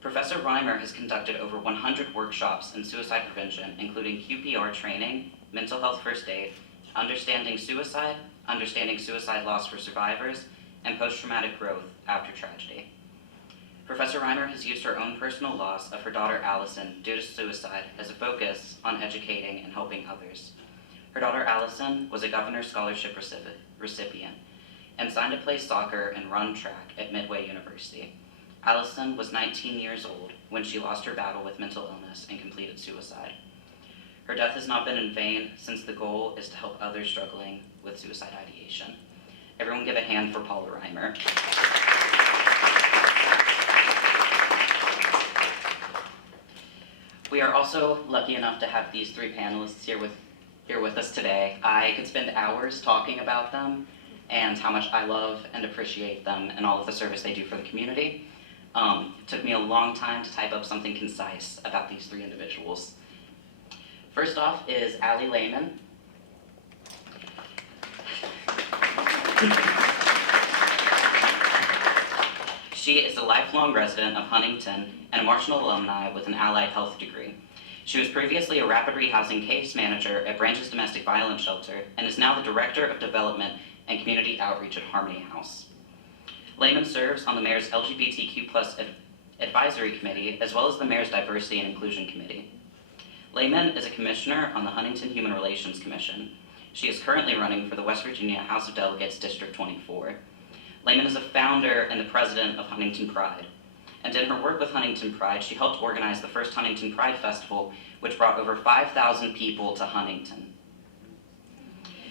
Professor Reimer has conducted over 100 workshops in suicide prevention, including QPR training, mental health first aid, understanding suicide loss for survivors, and post-traumatic growth after tragedy. Professor Reimer has used her own personal loss of her daughter Allison due to suicide as a focus on educating and helping others. Her daughter Allison was a Governor's Scholarship recipient and signed to play soccer and run track at Midway University. Allison was 19 years old when she lost her battle with mental illness and completed suicide. Her death has not been in vain, since the goal is to help others struggling with suicide ideation. Everyone give a hand for Paula Reimer. We are also lucky enough to have these three panelists here with us today. I could spend hours talking about them and how much I love and appreciate them and all of the service they do for the community. It took me a long time to type up something concise about these three individuals. First off is Allie Lehman. She is a lifelong resident of Huntington and a Marshall alumni with an allied health degree. She was previously a rapid rehousing case manager at Branch's Domestic Violence Shelter and is now the Director of Development and Community Outreach at Harmony House. Lehman serves on the Mayor's LGBTQ+ Advisory Committee, as well as the Mayor's Diversity and Inclusion Committee. Lehman is a commissioner on the Huntington Human Relations Commission. She is currently running for the West Virginia House of Delegates District 24. Lehman is a founder and the president of Huntington Pride. And in her work with Huntington Pride, she helped organize the first Huntington Pride Festival, which brought over 5,000 people to Huntington.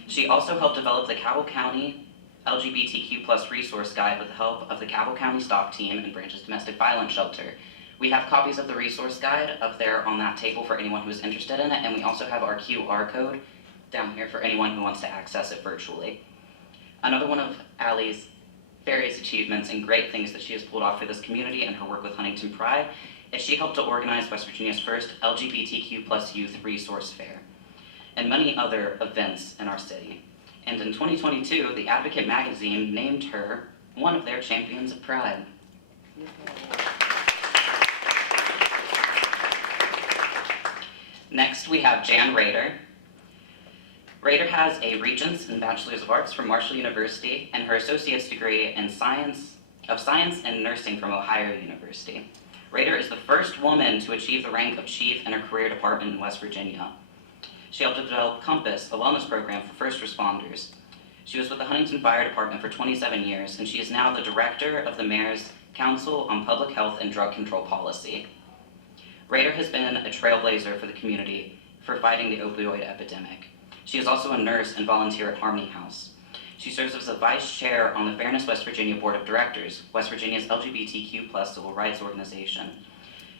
She also helped develop the Cabell County LGBTQ+ resource guide with the help of the Cabell County Stock Team and Branch's Domestic Violence Shelter. We have copies of the resource guide up there on that table for anyone who is interested in it, and we also have our QR code down here for anyone who wants to access it virtually. Another one of Allie's various achievements and great things that she has pulled off for this community and her work with Huntington Pride is she helped to organize West Virginia's first LGBTQ+ youth resource fair and many other events in our city. And in 2022, the Advocate magazine named her one of their champions of pride. Next, we have Jan Rader. Rader has a Regents and Bachelor's of Arts from Marshall University and her associate's degree in Science and Nursing from Ohio University. Rader is the first woman to achieve the rank of chief in her career department in West Virginia. She helped to develop Compass, a wellness program for first responders. She was with the Huntington Fire Department for 27 years, and she is now the director of the Mayor's Council on Public Health and Drug Control Policy. Rader has been a trailblazer for the community for fighting the opioid epidemic. She is also a nurse and volunteer at Harmony House. She serves as a vice chair on the Fairness West Virginia Board of Directors, West Virginia's LGBTQ+ civil rights organization.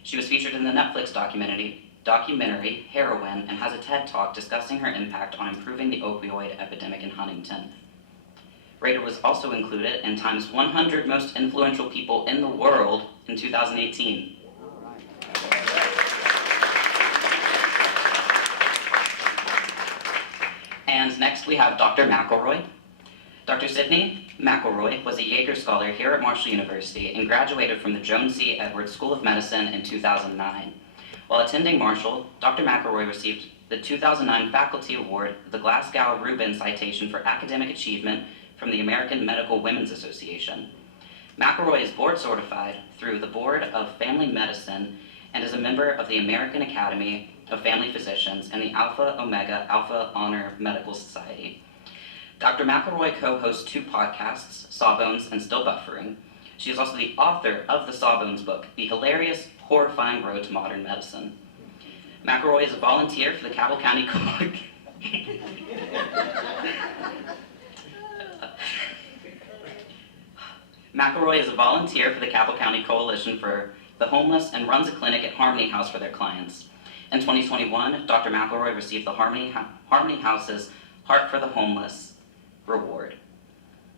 She was featured in the Netflix documentary Heroin and has a TED Talk discussing her impact on improving the opioid epidemic in Huntington. Rader was also included in Time's 100 Most Influential People in the World in 2018. And next we have Dr. McElroy. Dr. Sidney McElroy was a Jaeger Scholar here at Marshall University and graduated from the Joan C. Edwards School of Medicine in 2009. While attending Marshall, Dr. McElroy received the 2009 Faculty Award, the Glasgow-Rubin Citation for Academic Achievement from the American Medical Women's Association. McElroy is board certified through the Board of Family Medicine and is a member of the American Academy of Family Physicians and the Alpha Omega Alpha Honor Medical Society. Dr. McElroy co-hosts 2 podcasts, Sawbones and Still Buffering. She is also the author of the Sawbones book, The Hilarious, Horrifying Road to Modern Medicine. McElroy is a volunteer for the Cabell County McElroy is a volunteer for the Cabell County Coalition for the Homeless and runs a clinic at Harmony House for their clients. In 2021, Dr. McElroy received the Harmony House's Heart for the Homeless Reward.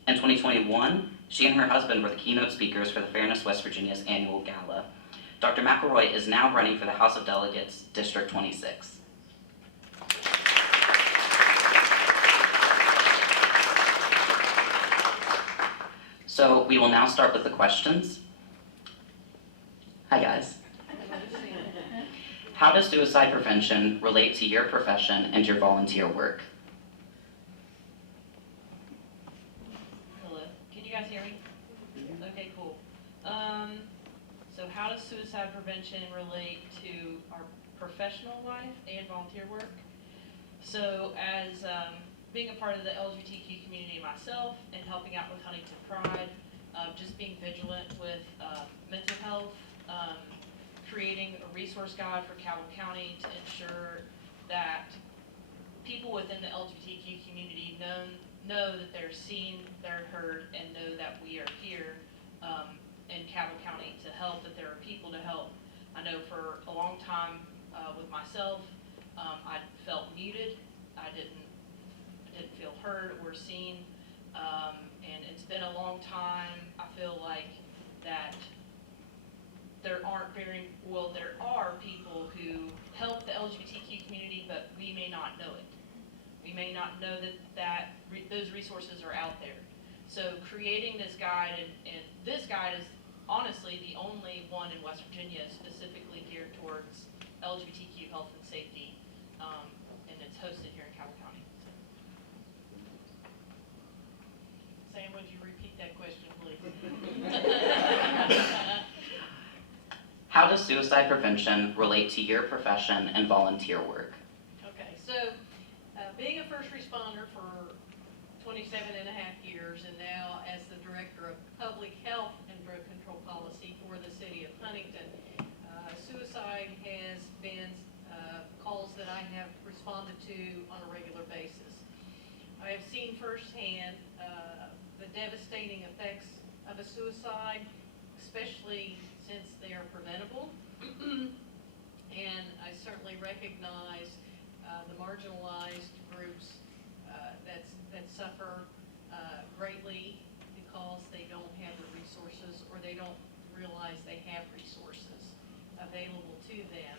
In 2021, she and her husband were the keynote speakers for the Fairness West Virginia's annual gala. Dr. McElroy is now running for the House of Delegates, District 26. So we will now start with the questions. Hi guys. How does suicide prevention relate to your profession and your volunteer work? Hello, can you guys hear me? Okay, cool. So how does suicide prevention relate to our professional life and volunteer work? So as being a part of the LGBTQ community myself and helping out with Huntington Pride, just being vigilant with mental health, creating a resource guide for Cabell County to ensure that people within the LGBTQ community know that they're seen, they're heard, and know that we are here in Cabell County to help, that there are people to help. I know for a long time with myself, I felt muted. I didn't feel heard or seen, and it's been a long time. I feel like that there are people who help the LGBTQ community, but we may not know it. We may not know that those resources are out there. So creating this guide, and this guide is honestly the only one in West Virginia specifically geared towards LGBTQ health and safety, and it's hosted here in Cabell County. Sam, would you repeat that question, please? How does suicide prevention relate to your profession and volunteer work? Okay, so being a first responder for 27 and a half years, and now as the Director of Public Health and Drug Control Policy for the City of Huntington, suicide has been calls that I have responded to on a regular basis. I have seen firsthand the devastating effects of a suicide, especially since they are preventable. And I certainly recognize the marginalized groups that suffer greatly because they don't have the resources, or they don't realize they have resources available to them.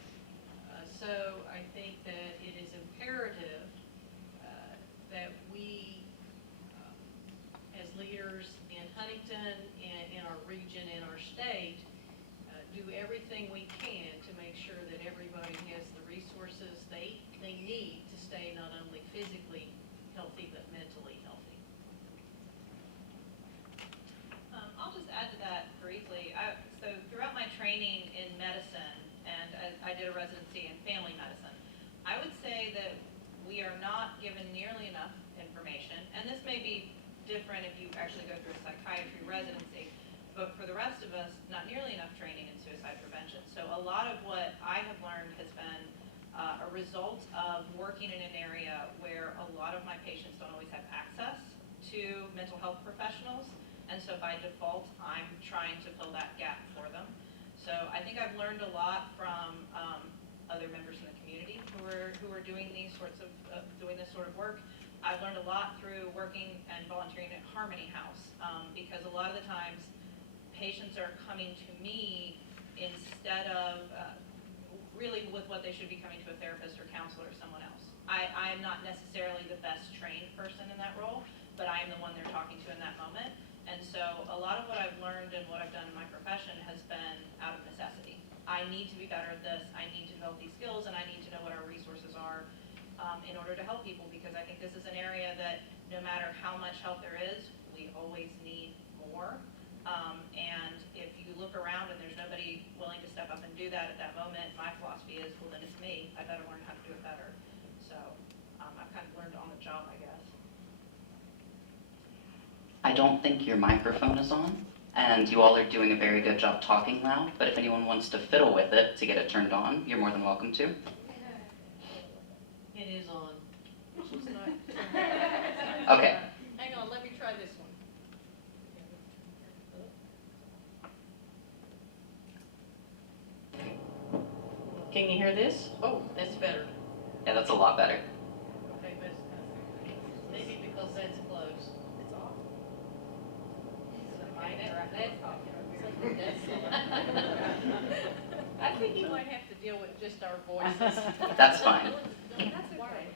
So I think that it is imperative that we, as leaders in Huntington and in our region and our state, do everything we can to make sure that everybody has the resources they need to stay not only physically healthy but mentally healthy. I'll just add to that briefly. So throughout my training in medicine, and I did a residency in family medicine, I would say that we are not given nearly enough information, and this may be different if you actually go through a psychiatry residency, but for the rest of us, not nearly enough training in suicide prevention. So a lot of what I have learned has been a result of working in an area where a lot of my patients don't always have access to mental health professionals, and so by default, I'm trying to fill that gap for them. So I think I've learned a lot from other members in the community who are doing these sorts of doing this sort of work. I've learned a lot through working and volunteering at Harman because a lot of the times patients are coming to me instead of really with what they should be coming to a therapist or counselor or someone else. I am not necessarily the best trained person in that role, but I am the one they're talking to in that moment. And so a lot of what I've learned and what I've done in my profession has been out of necessity. I need to be better at this, I need to develop these skills, and I need to know what our resources are in order to help people, because I think this is an area that no matter how much help there is, we always need more. And if you look around and there's nobody willing to step up and do that at that moment, my philosophy is, well, then it's me. I better learn how to do it better. So I've kind of learned on the job, I guess. I don't think your microphone is on, and you all are doing a very good job talking loud, but if anyone wants to fiddle with it to get it turned on, you're more than welcome to. It is on. It's not. Okay. Hang on, let me try this one. Can you hear this? Oh, that's better. Yeah, that's a lot better. Okay, but maybe because that's close. It's off. I think you might have to deal with just our voices. That's fine. That's okay.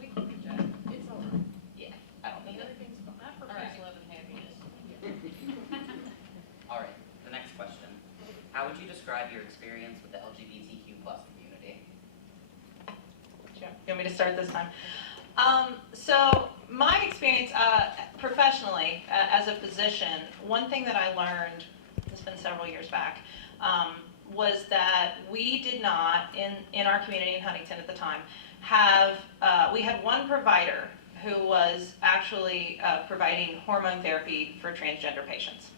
We can do that. It's all right. Yeah, I don't need it. Everything's fine. I profess love and happiness. experience with the LGBTQ plus community? Sure. You want me to start this time? So my experience professionally as a physician, one thing that I learned, it's been several years back, was that we did not, in our community in Huntington at the time, have, we had one provider who was actually providing hormone therapy for transgender patients.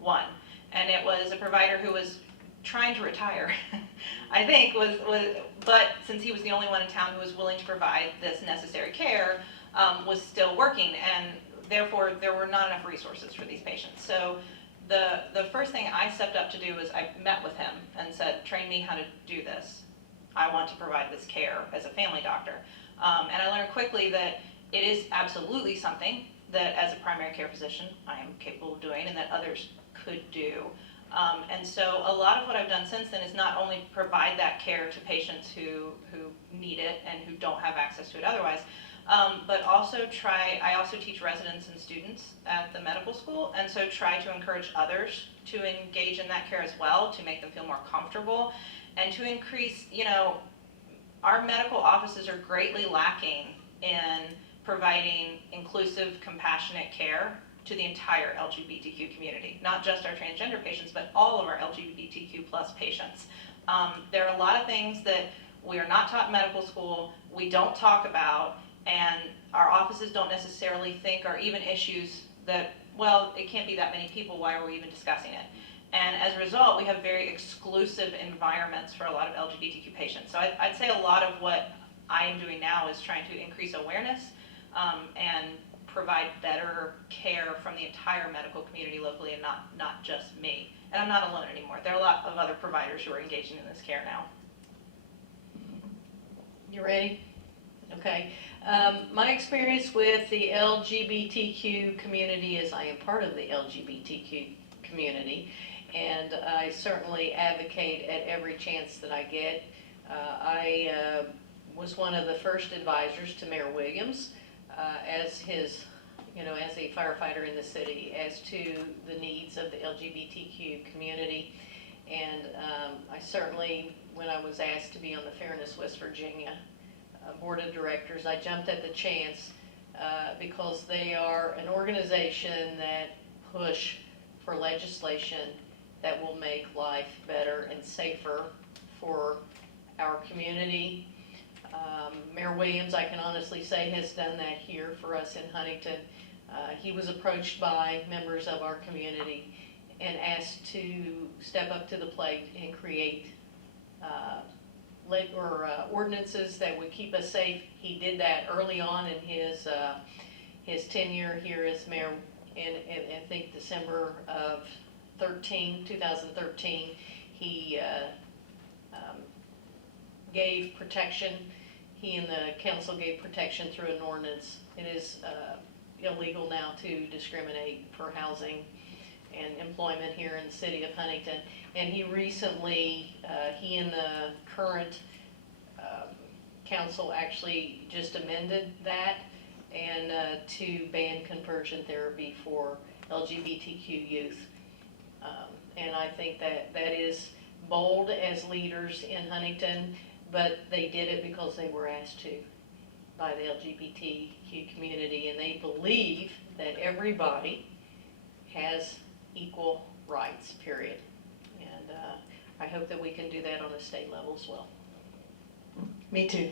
One. And it was a provider who was trying to retire, I think, but since he was the only one in town who was willing to provide this necessary care, was still working, and therefore there were not enough resources for these patients. So the first thing I stepped up to do was I met with him and said, train me how to do this. I want to provide this care as a family doctor. And I learned quickly that it is absolutely something that as a primary care physician I am capable of doing and that others could do. And so a lot of what I've done since then is not only provide that care to patients who need it and who don't have access to it otherwise, but also I also teach residents and students at the medical school, and so try to encourage others to engage in that care as well, to make them feel more comfortable, and to increase, our medical offices are greatly lacking in providing inclusive, compassionate care to the entire LGBTQ community, not just our transgender patients, but all of our LGBTQ plus patients. There are a lot of things that we are not taught in medical school, we don't talk about, and our offices don't necessarily think are even issues that, well, it can't be that many people, why are we even discussing it? And as a result, we have very exclusive environments for a lot of LGBTQ patients. So I'd say a lot of what I am doing now is trying to increase awareness and provide better care from the entire medical community locally, and not just me. And I'm not alone anymore. There are a lot of other providers who are engaging in this care now. You ready? Okay. My experience with the LGBTQ community is I am part of the LGBTQ community, and I certainly advocate at every chance that I get. I was one of the first advisors to Mayor Williams as his, as a firefighter in the city, as to the needs of the LGBTQ community. And I certainly, when I was asked to be on the Fairness West Virginia Board of Directors, I jumped at the chance because they are an organization that push for legislation that will make life better and safer for our community. Mayor Williams, I can honestly say, has done that here for us in Huntington. He was approached by members of our community and asked to step up to the plate and create ordinances that would keep us safe. He did that early on in his tenure here as mayor in I think December of 2013. He gave protection. He and the council gave protection through an ordinance. It is illegal now to discriminate for housing and employment here in the city of Huntington. And he recently, he and the current council actually just amended that and to ban conversion therapy for LGBTQ youth. And I think that is bold as leaders in Huntington, but they did it because they were asked to by the LGBTQ community, and they believe that everybody has equal rights, period. And I hope that we can do that on a state level as well. Me too.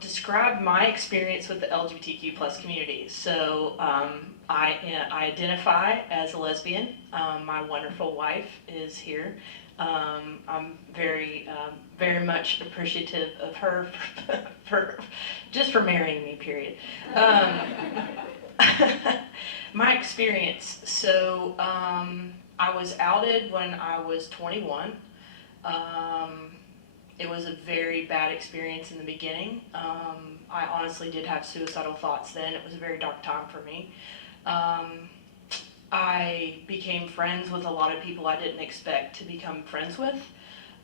Describe my experience with the LGBTQ plus community. So I identify as a lesbian. My wonderful wife is here. I'm very much appreciative of her for marrying me, period. My experience. So I was outed when I was 21. It was a very bad experience in the beginning. I honestly did have suicidal thoughts then. It was a very dark time for me. I became friends with a lot of people I didn't expect to become friends with.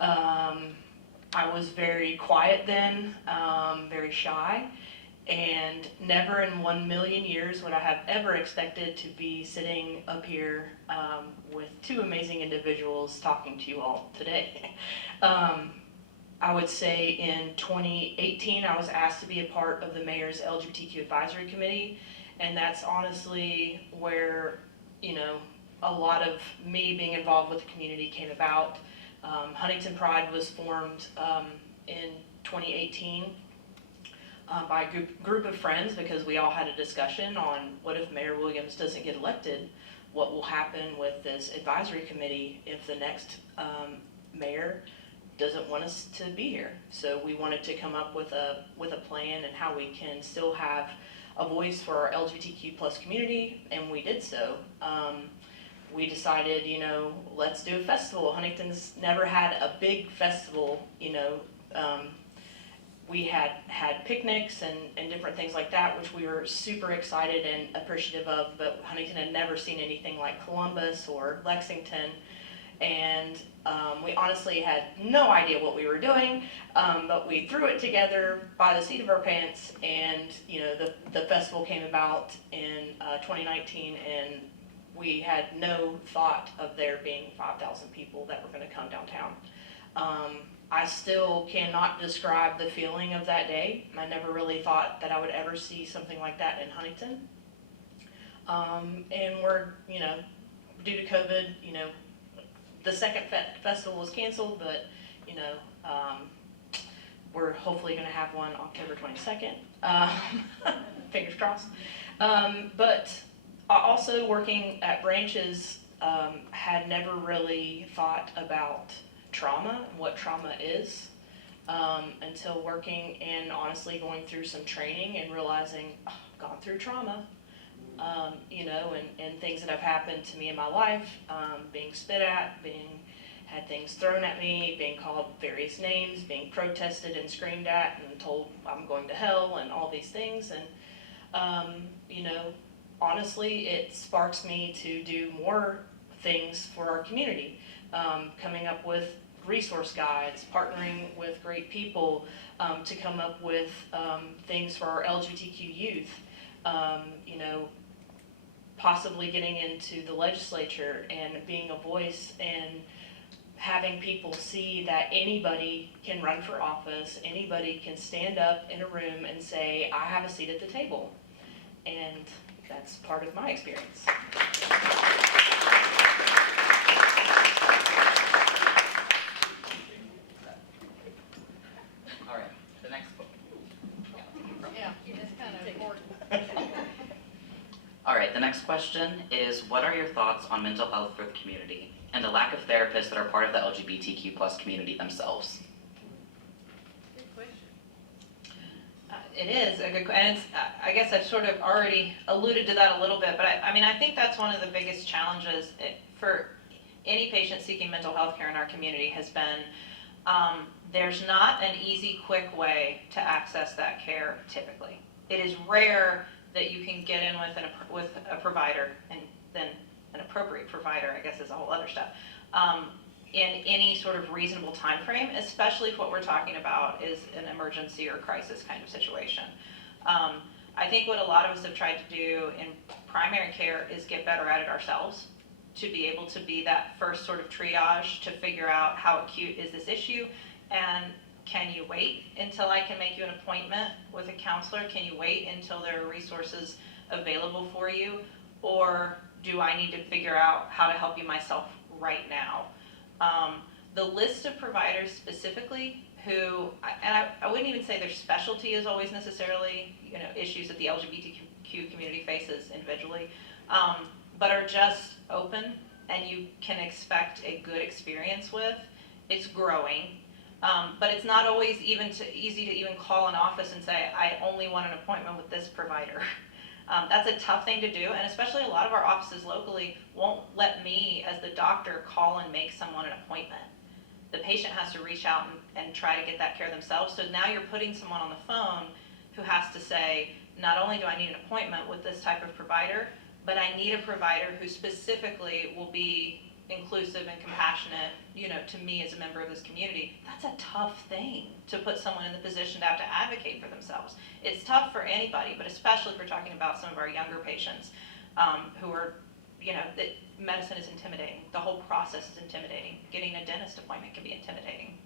I was very quiet then, very shy, And never in 1,000,000 years would I have ever expected to be sitting up here with two amazing individuals talking to you all today. I would say in 2018, I was asked to be a part of the mayor's LGBTQ advisory committee, and that's honestly where, you know, a lot of me being involved with the community came about. Huntington Pride was formed in 2018 by a group of friends, because we all had a discussion on what if Mayor Williams doesn't get elected, what will happen with this advisory committee if the next mayor doesn't want us to be here. So we wanted to come up with a plan and how we can still have a voice for our LGBTQ plus community, and we did so. We decided, you know, let's do a festival. Huntington's never had a big festival, you know. We had picnics and different things like that, which we were super excited and appreciative of, but Huntington had never seen anything like Columbus or Lexington. And we honestly had no idea what we were doing, but we threw it together by the seat of our pants, and you know, the festival came about in 2019, and we had no thought of there being 5,000 people that were going to come downtown. I still cannot describe the feeling of that day. I never really thought that I would ever see something like that in Huntington. And we're, you know, due to COVID, you know, the second festival was canceled, but, you know, we're hopefully going to have one October 22nd. Fingers crossed. But also working at branches, had never really thought about trauma and what trauma is until working and honestly going through some training and realizing, oh, I've gone through trauma. You know, and things that have happened to me in my life, being spit at, had things thrown at me, being called various names, being protested and screamed at and told I'm going to hell and all these things. And, you know, honestly, it sparks me to do more things for our community, coming up with resource guides, partnering with great people to come up with things for our LGBTQ youth. You know, possibly getting into the legislature and being a voice and having people see that anybody can run for office, anybody can stand up in a room and say, I have a seat at the table. And that's part of my experience. All right, the next book. Yeah, it's kind of important. All right, the next question is, what are your thoughts on mental health for the community and the lack of therapists that are part of the LGBTQ plus community themselves? Good question. It is a good, and it's, I guess I've sort of already alluded to that a little bit, but I mean, I think that's one of the biggest challenges for any patient seeking mental health care in our community has been, there's not an easy, quick way to access that care typically. It is rare that you can get in with a provider, and then an appropriate provider, I guess, is a whole other stuff, in any sort of reasonable time frame, especially if what we're talking about is an emergency or crisis kind of situation. I think what a lot of us have tried to do in primary care is get better at it ourselves, to be able to be that first sort of triage to figure out how acute is this issue, and can you wait until I can make you an appointment with a counselor? Can you wait until there are resources available for you? Or do I need to figure out how to help you myself right now? The list of providers specifically who, and I wouldn't even say their specialty is always necessarily, you know, issues that the LGBTQ community faces individually, but are just open and you can expect a good experience with, it's growing. But it's not always easy to even call an office and say, I only want an appointment with this provider. That's a tough thing to do, and especially a lot of our offices locally won't let me as the doctor call and make someone an appointment. The patient has to reach out and try to get that care themselves. So now you're putting someone on the phone who has to say, not only do I need an appointment with this type of provider, but I need a provider who specifically will be inclusive and compassionate, you know, to me as a member of this community, that's a tough thing to put someone in the position to have to advocate for themselves. It's tough for anybody, but especially if we're talking about some of our younger patients who are, you know, that medicine is intimidating. The whole process is intimidating. Getting a dentist appointment can be intimidating.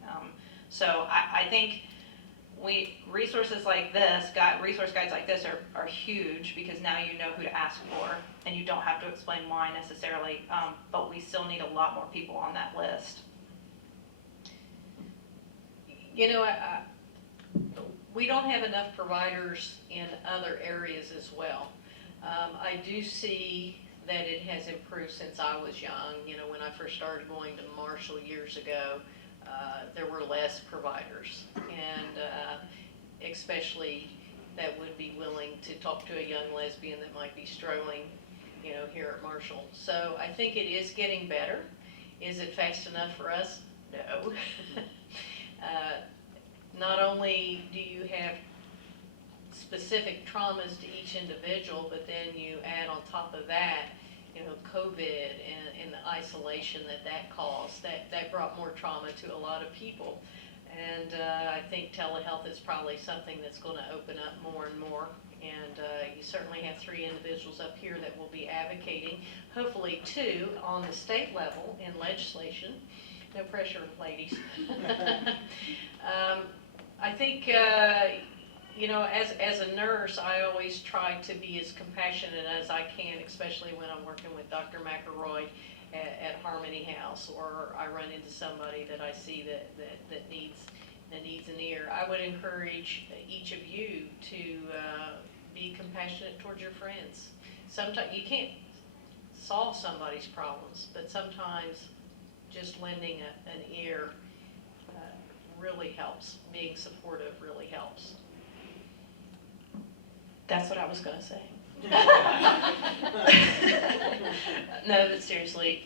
So I think resources like this, resource guides like this are huge, because now you know who to ask for and you don't have to explain why necessarily, but we still need a lot more people on that list. You know, we don't have enough providers in other areas as well. I do see that it has improved since I was young. You know, when I first started going to Marshall years ago, there were less providers, and especially that would be willing to talk to a young lesbian that might be struggling, you know, here at Marshall. So I think it is getting better. Is it fast enough for us? No. Not only do you have specific traumas to each individual, but then you add on top of that, you know, COVID and the isolation that caused, that brought more trauma to a lot of people. And I think telehealth is probably something that's going to open up more and more. And you certainly have 3 individuals up here that will be advocating, hopefully 2 on the state level in legislation. No pressure, ladies. I think, you know, as a nurse, I always try to be as compassionate as I can, especially when I'm working with Dr. McElroy at Harmony House, or I run into somebody that I see that needs an ear. I would encourage each of you to be compassionate towards your friends. Sometimes you can't solve somebody's problems, but sometimes just lending an ear really helps. Being supportive really helps. That's what I was gonna say. No, but seriously,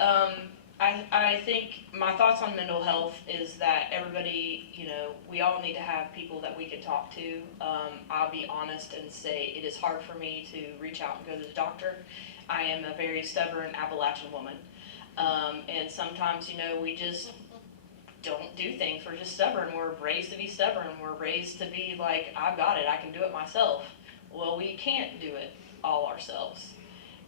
I think my thoughts on mental health is that everybody, you know, we all need to have people that we can talk to. I'll be honest and say it is hard for me to reach out and go to the doctor. I am a very stubborn Appalachian woman. And sometimes, you know, we just don't do things. We're just stubborn. We're raised to be stubborn. We're raised to be like, I've got it, I can do it myself. Well, we can't do it all ourselves.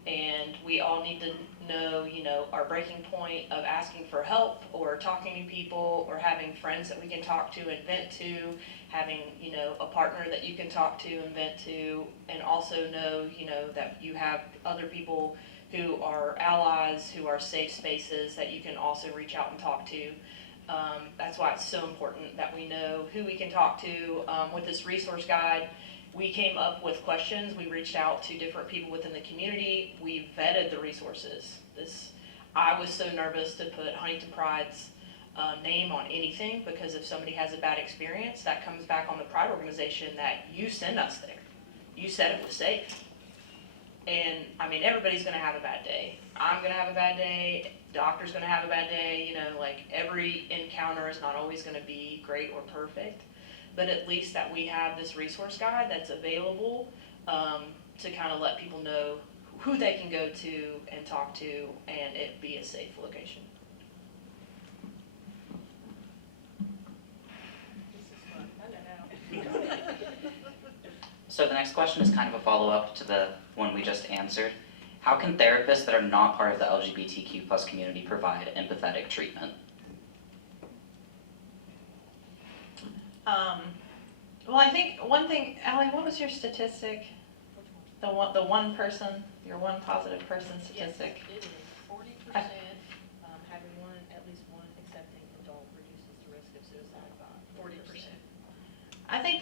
And we all need to know, you know, our breaking point of asking for help, or talking to people, or having friends that we can talk to and vent to, having, you know, a partner that you can talk to and vent to, and also know, you know, that you have other people who are allies, who are safe spaces that you can also reach out and talk to. That's why it's so important that we know who we can talk to. With this resource guide, we came up with questions. We reached out to different people within the community. We vetted the resources. I was so nervous to put Huntington Pride's name on anything, because if somebody has a bad experience, that comes back on the Pride organization that you send us there. You said it was safe. And I mean, everybody's gonna have a bad day. I'm gonna have a bad day. Doctor's gonna have a bad day. You know, like, every encounter is not always gonna be great or perfect. But at least that we have this resource guide that's available to kind of let people know who they can go to and talk to, and it be a safe location. So the next question is kind of a follow-up to the one we just answered. How can therapists that are not part of the LGBTQ plus community provide empathetic treatment? Well, I think one thing, Allie, what was your statistic? The one person, your one positive person statistic? Yes, it is 40%. Having at least one accepting adult reduces the risk of suicide by 40%. I think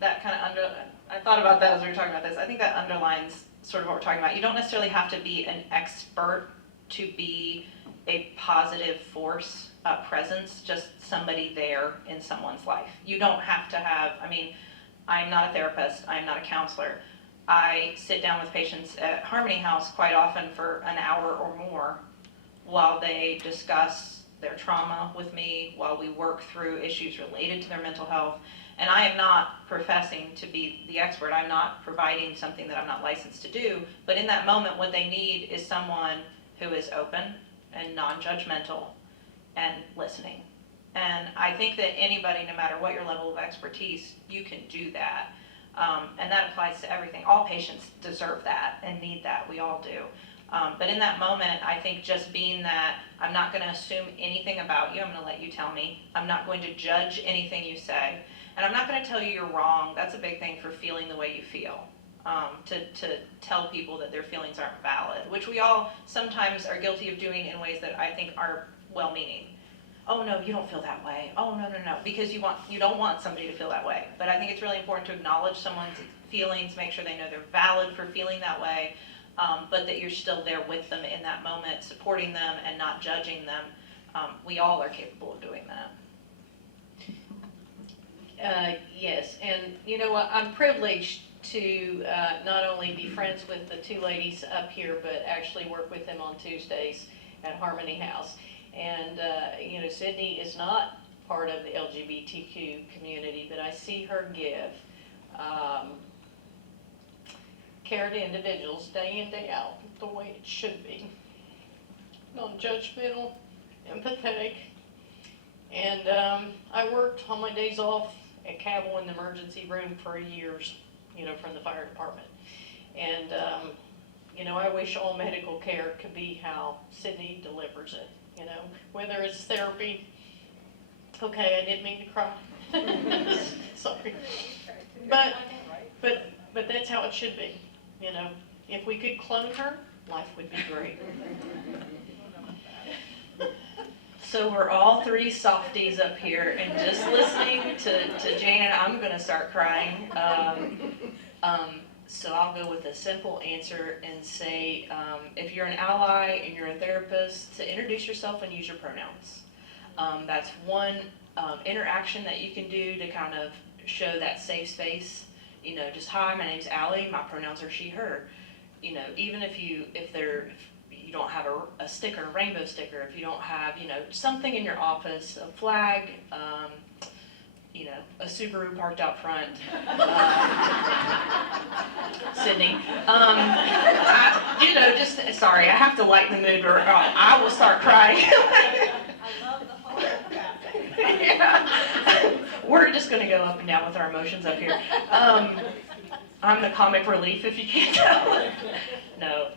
that kind of I thought about that as we were talking about this. I think that underlines sort of what we're talking about. You don't necessarily have to be an expert to be a positive force presence, just somebody there in someone's life. You don't have to have, I mean, I'm not a therapist, I'm not a counselor. I sit down with patients at Harmony House quite often for an hour or more while they discuss their trauma with me, while we work through issues related to their mental health. And I am not professing to be the expert. I'm not providing something that I'm not licensed to do. But in that moment, what they need is someone who is open, and non-judgmental and listening. And I think that anybody, no matter what your level of expertise, you can do that. And that applies to everything. All patients deserve that and need that. We all do. But in that moment, I think just being that, I'm not going to assume anything about you. I'm going to let you tell me. I'm not going to judge anything you say. And I'm not going to tell you you're wrong. That's a big thing for feeling the way you feel. To tell people that their feelings aren't valid, which we all sometimes are guilty of doing in ways that I think are well-meaning. Oh no, you don't feel that way. Oh no, because you don't want somebody to feel that way. But I think it's really important to acknowledge someone's feelings, make sure they know they're valid for feeling that way, but that you're still there with them in that moment, supporting them and not judging them. We all are capable of doing that. Yes, and you know what, I'm privileged to not only be friends with the two ladies up here, but actually work with them on Tuesdays at Harmony House. And you know, Sydney is not part of the LGBTQ community, but I see her give care to individuals day in, day out, the way it should be. Non-judgmental, empathetic. And I worked on my days off at Cabell in the emergency room for years, you know, from the fire department. And, you know, I wish all medical care could be how Sydney delivers it, you know, whether it's therapy. Okay, I didn't mean to cry. Sorry. But that's how it should be, you know. If we could clone her, life would be great. So we're all three softies up here, and just listening to Jan, I'm going to start crying. So I'll go with a simple answer and say, if you're an ally and you're a therapist, to introduce yourself and use your pronouns. That's one interaction that you can do to kind of show that safe space. You know, just, hi, my name's Allie, my pronouns are she, her. You know, even if you don't have a sticker, a rainbow sticker, if you don't have, you know, something in your office, a flag, you know, a Subaru parked out front, Sydney, you know, just, sorry, I have to lighten the mood or I will start crying. I love the whole graphic. Yeah. We're just going to go up and down with our emotions up here. I'm the comic relief, if you can't tell. No,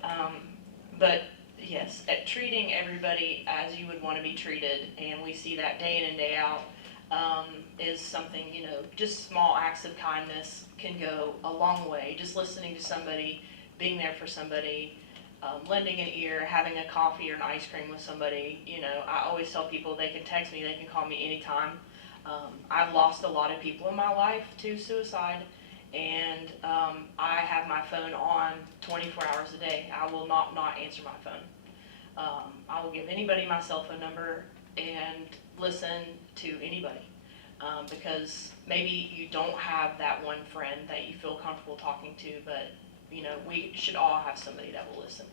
but yes, at treating everybody as you would want to be treated, and we see that day in and day out, is something, you know, just small acts of kindness can go a long way. Just listening to somebody, being there for somebody, lending an ear, having a coffee or an ice cream with somebody. You know, I always tell people they can text me, they can call me anytime. I've lost a lot of people in my life to suicide, and I have my phone on 24 hours a day. I will not answer my phone. I will give anybody my cell phone number and listen to anybody, because maybe you don't have that one friend that you feel comfortable talking to, but you know, we should all have somebody that will listen.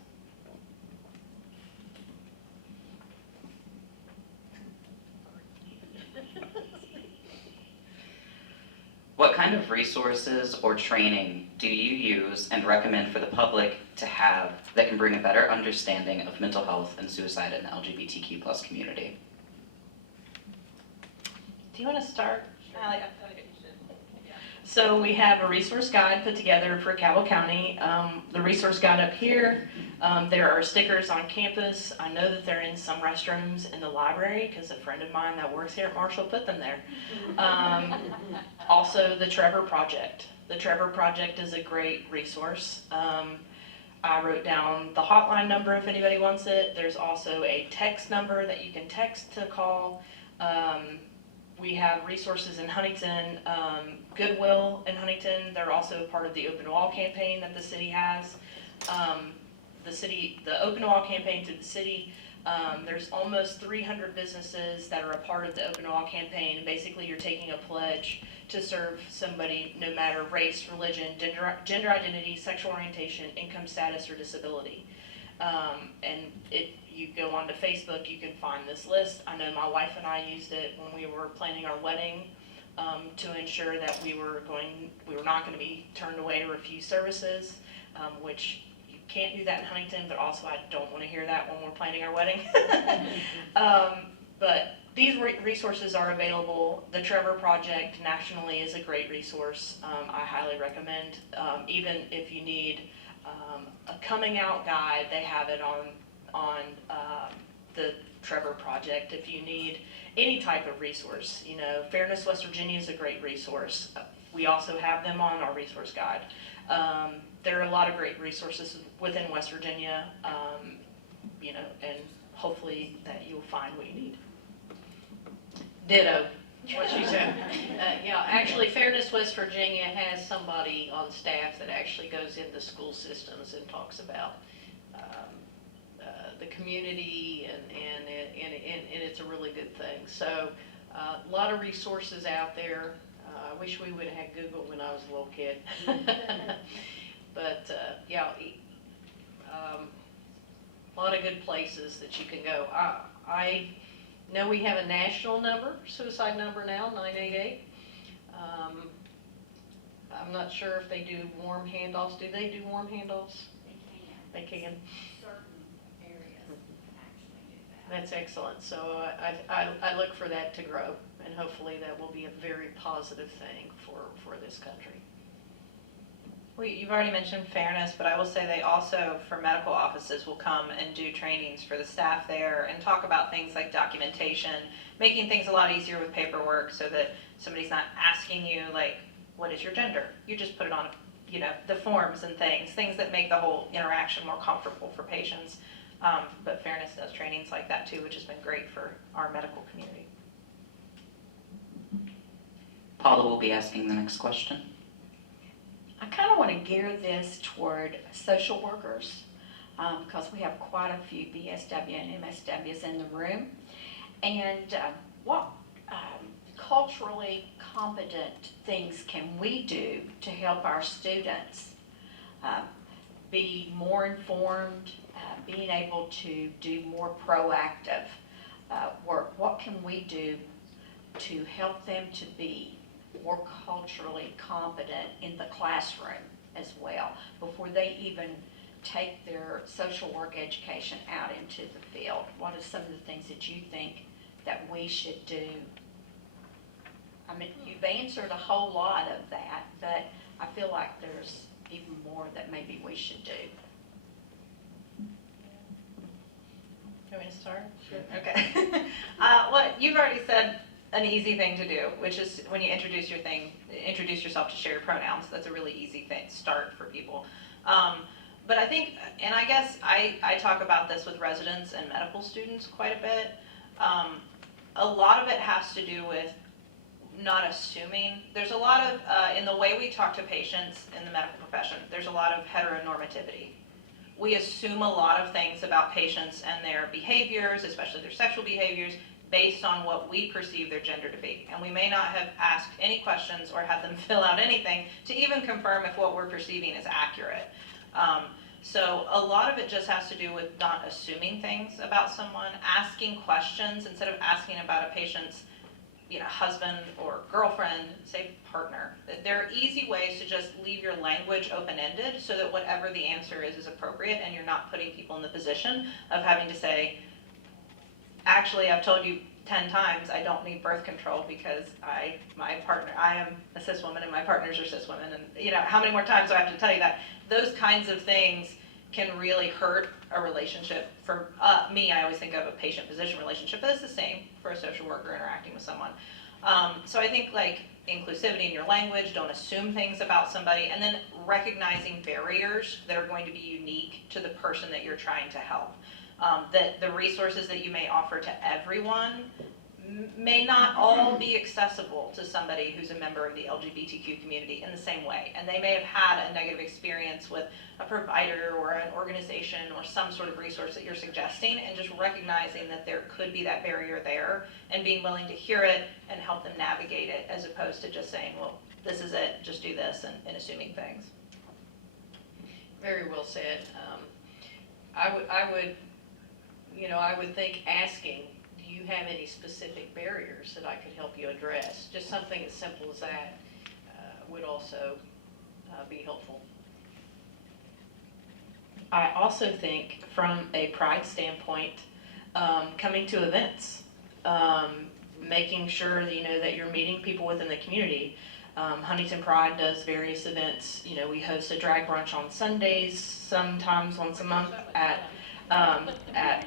What kind of resources or training do you use and recommend for the public to have that can bring a better understanding of mental health and suicide in the LGBTQ+ community? Do you want to start? I feel like you should. Yeah. So we have a resource guide put together for Cabell County. The resource guide up here, there are stickers on campus. I know that they're in some restrooms in the library because a friend of mine that works here at Marshall put them there. Also, the Trevor Project. The Trevor Project is a great resource. I wrote down the hotline number if anybody wants it. There's also a text number that you can text to call. We have resources in Huntington, Goodwill in Huntington. They're also part of the Open Wall campaign that the city has. The Open Wall campaign through the city, there's almost 300 businesses that are a part of the Open Wall campaign. And basically, you're taking a pledge to serve somebody no matter race, religion, gender identity, sexual orientation, income status, or disability. And you go onto Facebook, you can find this list. I know my wife and I used it when we were planning our wedding, to ensure that we were not going to be turned away to refuse services, which you can't do that in Huntington, but also I don't want to hear that when we're planning our wedding. But these resources are available. The Trevor Project nationally is a great resource. I highly recommend. Even if you need a coming out guide, they have it on the Trevor Project. If you need any type of resource, you know, Fairness West Virginia is a great resource. We also have them on our resource guide. There are a lot of great resources within West Virginia, you know, and hopefully that you'll find what you need. Ditto, what she said. Yeah, actually, Fairness West Virginia has somebody on staff that actually goes into school systems and talks about the community, and it's a really good thing. So a lot of resources out there. I wish we would have had Google when I was a little kid. But yeah, a lot of good places that you can go. I know we have a national number, suicide number now, 988. I'm not sure if they do warm handoffs. Do they do warm handoffs? They can. Certain areas actually do that. That's excellent. So I look for that to grow, and hopefully that will be a very positive thing for this country. Well, you've already mentioned fairness, but I will say they also, for medical offices, will come and do trainings for the staff there and talk about things like documentation, making things a lot easier with paperwork so that somebody's not asking you, like, what is your gender? You just put it on, you know, the forms and things that make the whole interaction more comfortable for patients. But fairness does trainings like that too, which has been great for our medical community. Paula will be asking the next question. I kind of want to gear this toward social workers because we have quite a few BSW and MSWs in the room. And what culturally competent things can we do to help our students be more informed, being able to do more proactive work? What can we do to help them to be more culturally competent in the classroom as well before they even take their social work education out into the field? What are some of the things that you think that we should do? I mean, you've answered a whole lot of that, but I feel like there's even more that maybe we should do. You want me to start? Sure. Okay. Well, you've already said an easy thing to do, which is when you introduce yourself to share your pronouns. That's a really easy thing, start for people. But I think, and I guess I talk about this with residents and medical students quite a bit. A lot of it has to do with not assuming. There's a lot of, in the way we talk to patients in the medical profession, there's a lot of heteronormativity. We assume a lot of things about patients and their behaviors, especially their sexual behaviors, based on what we perceive their gender to be. And we may not have asked any questions or had them fill out anything to even confirm if what we're perceiving is accurate. So a lot of it just has to do with not assuming things about someone, asking questions instead of asking about a patient's husband or girlfriend, say partner. There are easy ways to just leave your language open-ended so that whatever the answer is appropriate, and you're not putting people in the position of having to say, actually, I've told you 10 times I don't need birth control because I am a cis woman and my partners are cis women, and how many more times do I have to tell you that? Those kinds of things can really hurt a relationship. For me, I always think of a patient-physician relationship, but it's the same for a social worker interacting with someone. So I think like inclusivity in your language, don't assume things about somebody, and then recognizing barriers that are going to be unique to the person that you're trying to help. That the resources that you may offer to everyone may not all be accessible to somebody who's a member of the LGBTQ community in the same way. And they may have had a negative experience with a provider or an organization or some sort of resource that you're suggesting, and just recognizing that there could be that barrier there and being willing to hear it and help them navigate it, as opposed to just saying, well, this is it, just do this, and assuming things. Very well said. I would think asking, do you have any specific barriers that I could help you address? Just something as simple as that would also be helpful. I also think from a pride standpoint, coming to events, making sure that, that you're meeting people within the community. Huntington Pride does various events. We host a drag brunch on Sundays, sometimes once a month at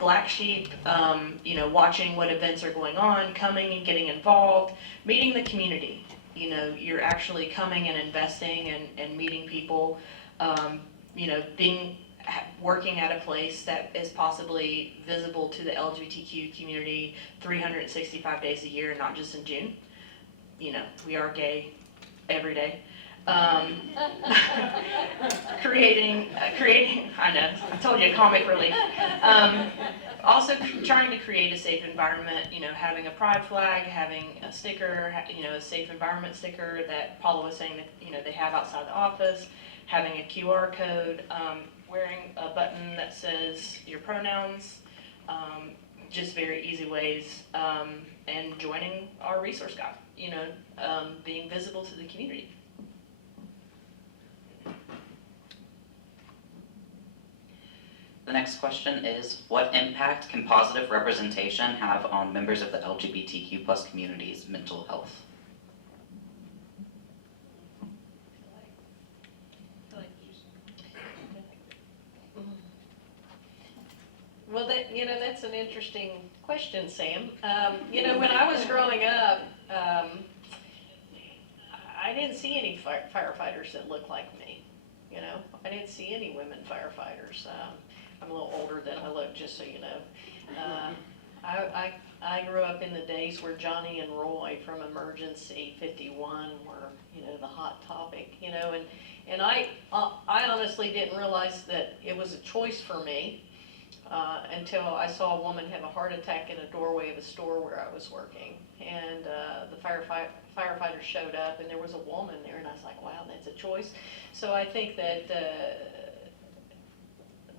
Black Sheep, watching what events are going on, coming and getting involved, meeting the community. You're actually coming and investing and meeting people, working at a place that is possibly visible to the LGBTQ community 365 days a year, not just in June. We are gay every day. Creating, I know, I told you, comic relief. Also trying to create a safe environment, having a pride flag, having a sticker, a safe environment sticker that Paula was saying that, they have outside the office, having a QR code, wearing a button that says your pronouns, just very easy ways, and joining our resource guide, being visible to the community. The next question is, what impact can positive representation have on members of the LGBTQ plus community's mental health? Well, that's an interesting question, Sam. When I was growing up, I didn't see any firefighters that looked like me. I didn't see any women firefighters. I'm a little older than I look, just so you know. I grew up in the days where Johnny and Roy from Emergency 51 were, the hot topic, and I honestly didn't realize that it was a choice for me until I saw a woman have a heart attack in a doorway of a store where I was working, and the firefighter showed up, and there was a woman there, and I was like, wow, that's a choice. So I think that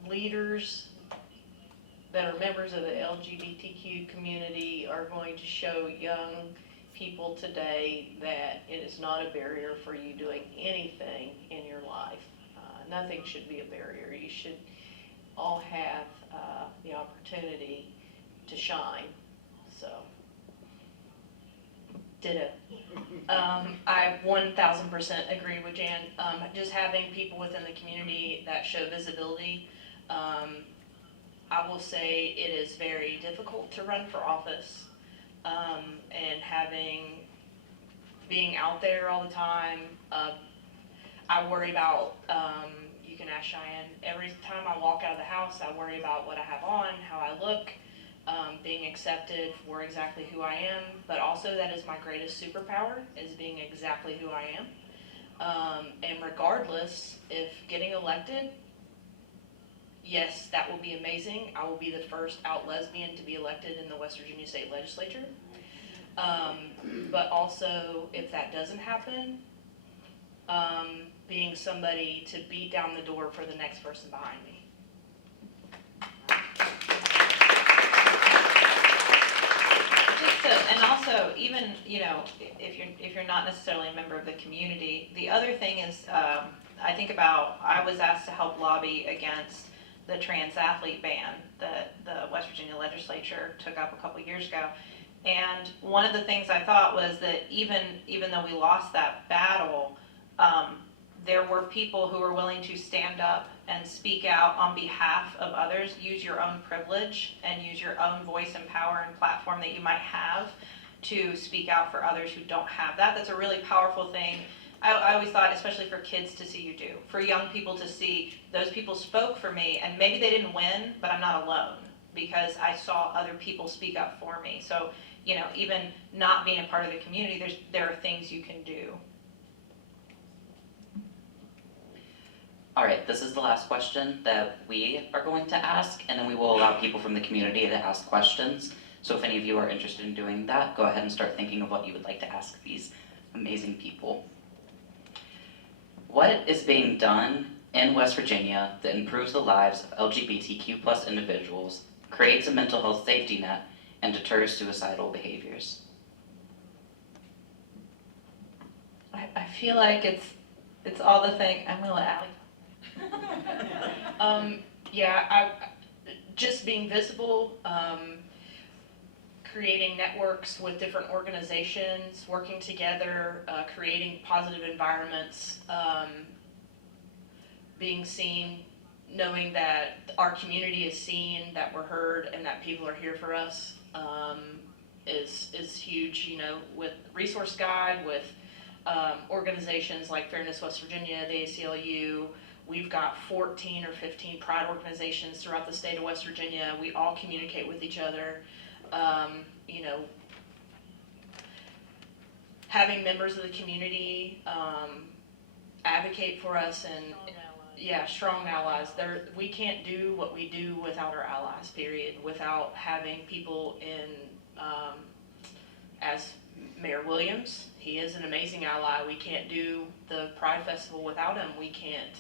leaders that are members of the LGBTQ community are going to show young people today that it is not a barrier for you doing anything in your life. Nothing should be a barrier. You should all have the opportunity to shine. So, ditto. I 1000% agree with Jan. Just having people within the community that show visibility. I will say it is very difficult to run for office, and being out there all the time. I worry about, you can ask Cheyenne, every time I walk out of the house, I worry about what I have on, how I look, being accepted for exactly who I am, but also that is my greatest superpower, is being exactly who I am. And regardless, if getting elected, yes, that will be amazing. I will be the first out lesbian to be elected in the West Virginia State Legislature. But also, if that doesn't happen, being somebody to beat down the door for the next person behind me. And also, even, if you're not necessarily a member of the community, the other thing is, I was asked to help lobby against the trans athlete ban that the West Virginia legislature took up a couple years ago. And one of the things I thought was that even though we lost that battle, there were people who were willing to stand up and speak out on behalf of others, use your own privilege and use your own voice and power and platform that you might have to speak out for others who don't have that. That's a really powerful thing. I always thought, especially for kids to see you do, for young people to see those people spoke for me, and maybe they didn't win, but I'm not alone because I saw other people speak up for me. So, even not being a part of the community, there are things you can do. All right, this is the last question that we are going to ask, and then we will allow people from the community to ask questions. So if any of you are interested in doing that, go ahead and start thinking of what you would like to ask these amazing people. What is being done in West Virginia that improves the lives of LGBTQ plus individuals, creates a mental health safety net, and deters suicidal behaviors? I feel like it's all the thing. I'm gonna let Allie. Just being visible, creating networks with different organizations, working together, creating positive environments, being seen, knowing that our community is seen, that we're heard, and that people are here for us, is huge. You know, with Resource Guide, with organizations like Fairness West Virginia, the ACLU. We've got 14 or 15 pride organizations throughout the state of West Virginia. We all communicate with each other. You know, having members of the community advocate for us and strong allies. We can't do what we do without our allies, period, without having people in, as Mayor Williams, he is an amazing ally. We can't do the Pride Festival without him. We can't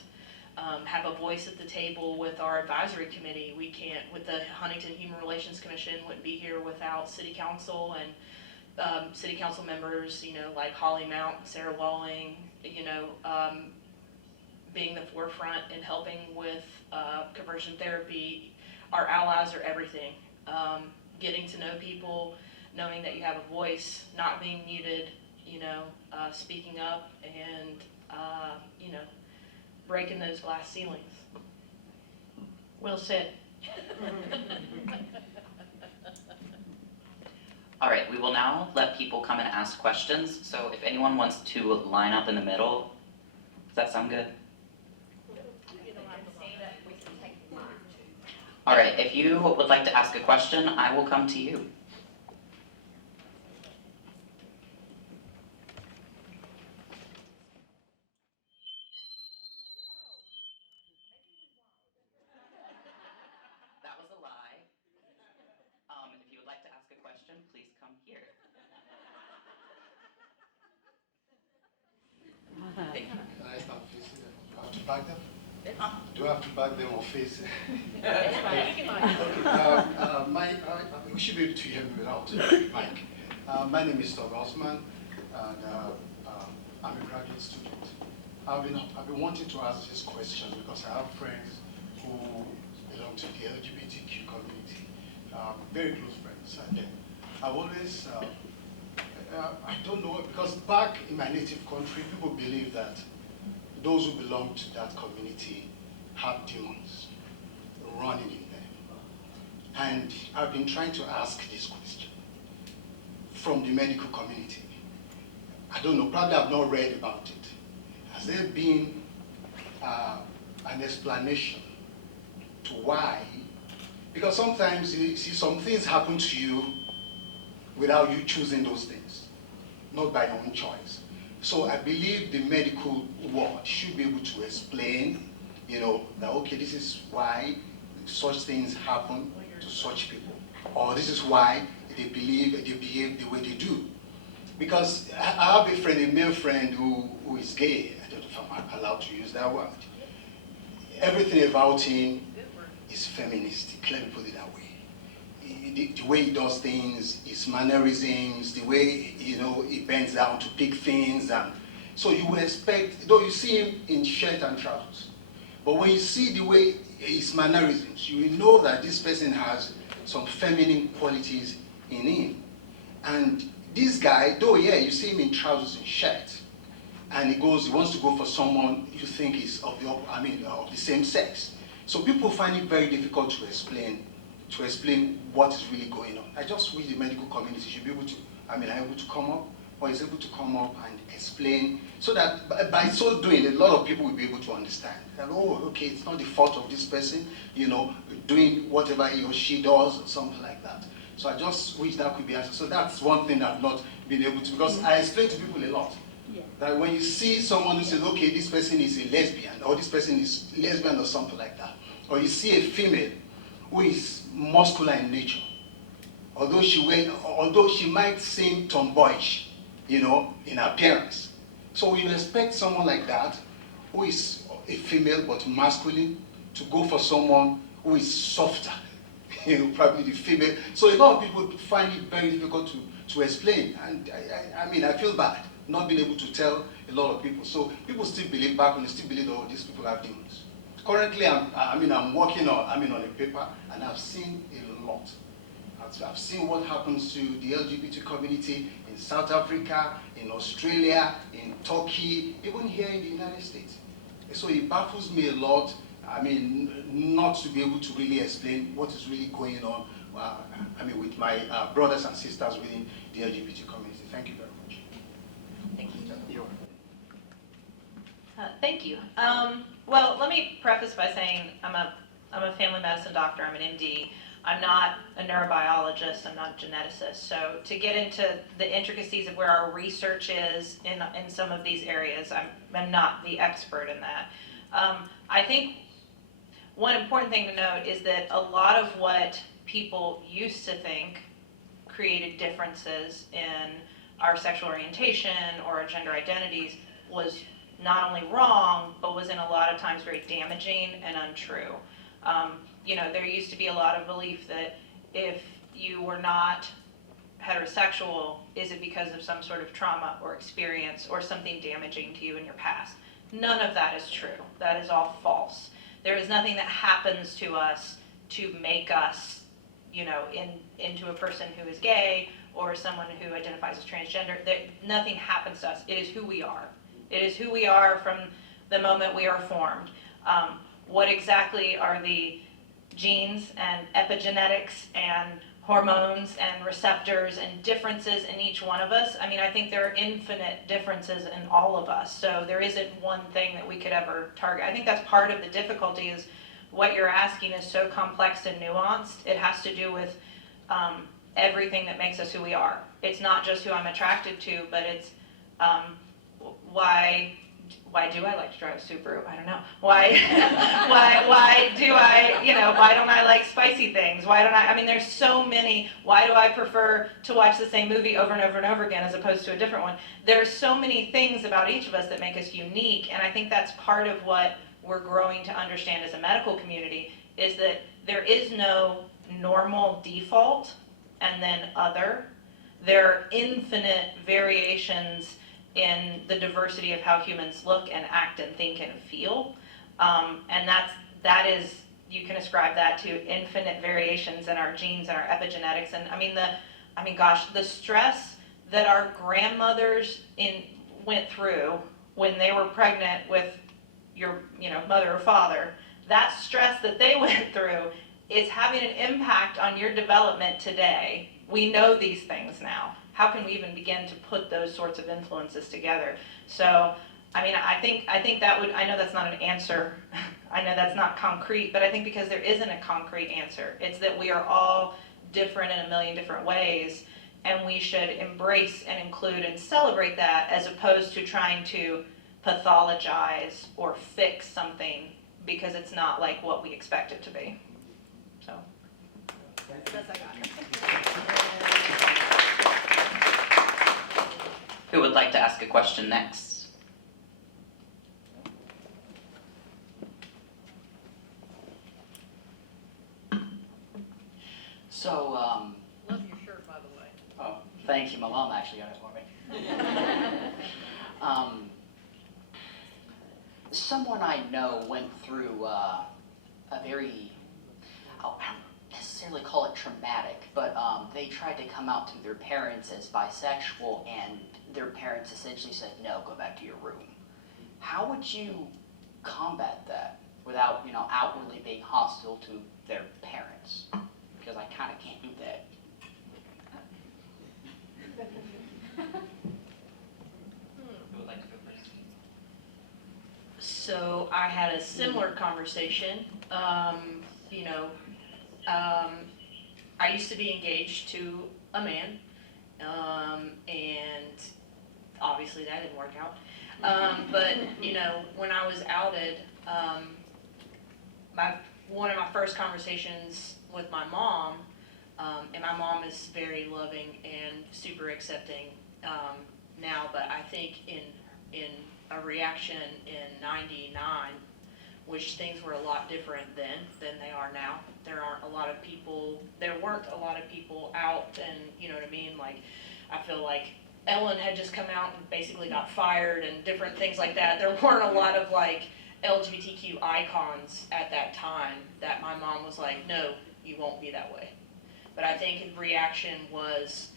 have a voice at the table with our advisory committee. We can't, with the Huntington Human Relations Commission, wouldn't be here without city council and city council members, you know, like Holly Mount, Sarah Walling, you know, being the forefront in helping with conversion therapy. Our allies are everything. Getting to know people, knowing that you have a voice, not being muted, you know, speaking up and, you know, breaking those glass ceilings. Well said. All right, we will now let people come and ask questions. So if anyone wants to line up in the middle, does that sound good? All right, if you would like to ask a question, I will come to you. That was a lie. If you would like to ask a question, please come here. Thank you. Can I start facing them? Do I have to back them? Do I have to back them or face it? We should be able to hear me without mic. My name is Doug Osman, and I'm a graduate student. I've been wanting to ask this question because I have friends who belong to the LGBTQ community, very close friends, and I've always, I don't know, because back in my native country, people believe that those who belong to that community have demons running in them. And I've been trying to ask this question from the medical community. I don't know, probably I've not read about it. Has there been an explanation to why? Because sometimes you see some things happen to you without you choosing those things, not by your own choice. So I believe the medical world should be able to explain, you know, that okay, this is why such things happen to such people, or this is why they believe, they behave the way they do. Because I have a friend, a male friend who is gay. I don't know if I'm allowed to use that word. Everything about him is feministic, let me put it that way. The way he does things, his mannerisms, the way, you know, he bends down to pick things, and so you would expect, though you see him in shirt and trousers, but when you see the way his mannerisms, you will know that this person has some feminine qualities in him. And this guy, though, yeah, you see him in trousers and shirt, and he wants to go for someone you think is of the same sex. So people find it very difficult to explain what is really going on. I just wish the medical community should be able to, able to come up, or is able to come up and explain, so that by so doing, a lot of people will be able to understand that, oh, okay, it's not the fault of this person, you know, doing whatever he or she does, or something like that. So I just wish that could be answered. So that's one thing I've not been able to, because I explain to people a lot. That when you see someone who says, okay, this person is a lesbian, or this person is lesbian or something like that, or you see a female who is muscular in nature, although she might seem tomboyish, you know, in appearance. So you expect someone like that, who is a female but masculine, to go for someone who is softer, you know, probably the female. So a lot of people find it very difficult to explain, and I feel bad not being able to tell a lot of people. So people still believe back when they still believe, oh, these people have demons. Currently, I'm working on a paper, and I've seen a lot. I've seen what happens to the LGBT community in South Africa, in Australia, in Turkey, even here in the United States. So it baffles me a lot, not to be able to really explain what is really going on, with my brothers and sisters within the LGBT community. Thank you very much. Thank you. You're Thank you. Well, let me preface by saying I'm a family medicine doctor. I'm an MD. I'm not a neurobiologist. I'm not a geneticist. So to get into the intricacies of where our research is in some of these areas, I'm not the expert in that. I think one important thing to note is that a lot of what people used to think created differences in our sexual orientation or our gender identities was not only wrong, but was in a lot of times very damaging and untrue. There used to be a lot of belief that if you were not heterosexual, is it because of some sort of trauma or experience or something damaging to you in your past? None of that is true. That is all false. There is nothing that happens to us to make us, into a person who is gay or someone who identifies as transgender. Nothing happens to us. It is who we are. It is who we are from the moment we are formed. What exactly are the genes and epigenetics and hormones and receptors and differences in each one of us? I think there are infinite differences in all of us. So there isn't one thing that we could ever target. I think that's part of the difficulty is what you're asking is so complex and nuanced. It has to do with everything that makes us who we are. It's not just who I'm attracted to, but it's why do I like to drive a Subaru? I don't know. Why do I, why don't I like spicy things? Why don't I, there's so many. Why do I prefer to watch the same movie over and over and over again as opposed to a different one? There's so many things about each of us that make us unique, and I think that's part of what we're growing to understand as a medical community, is that there is no normal default and then other. There are infinite variations in the diversity of how humans look and act and think and feel. And that is, you can ascribe that to infinite variations in our genes and our epigenetics. And the stress that our grandmothers went through when they were pregnant with your mother or father, that stress that they went through is having an impact on your development today. We know these things now. How can we even begin to put those sorts of influences together? So, I think that would, I know that's not an answer. I know that's not concrete, but I think because there isn't a concrete answer, it's that we are all different in a million different ways, and we should embrace and include and celebrate that as opposed to trying to pathologize or fix something because it's not like what we expect it to be. So. That's I got. Who would like to ask a question next? So, Love your shirt, by the way. oh, thank you. My mom actually got it for me. Someone I know went through a very, I don't necessarily call it traumatic, but they tried to come out to their parents as bisexual, and their parents essentially said, no, go back to your room. How would you combat that without, outwardly being hostile to their parents? Because I kind of can't do that. Who would like to go first? So I had a similar conversation. I used to be engaged to a man, and obviously that didn't work out. But when I was outed, one of my first conversations with my mom, and my mom is very loving and super accepting now, but I think in a reaction in '99, which things were a lot different then than they are now. There weren't a lot of people out, and you know what I mean? Like, I feel like Ellen had just come out and basically got fired and different things like that. There weren't a lot of LGBTQ icons at that time that my mom was like, no, you won't be that way. But I think his reaction was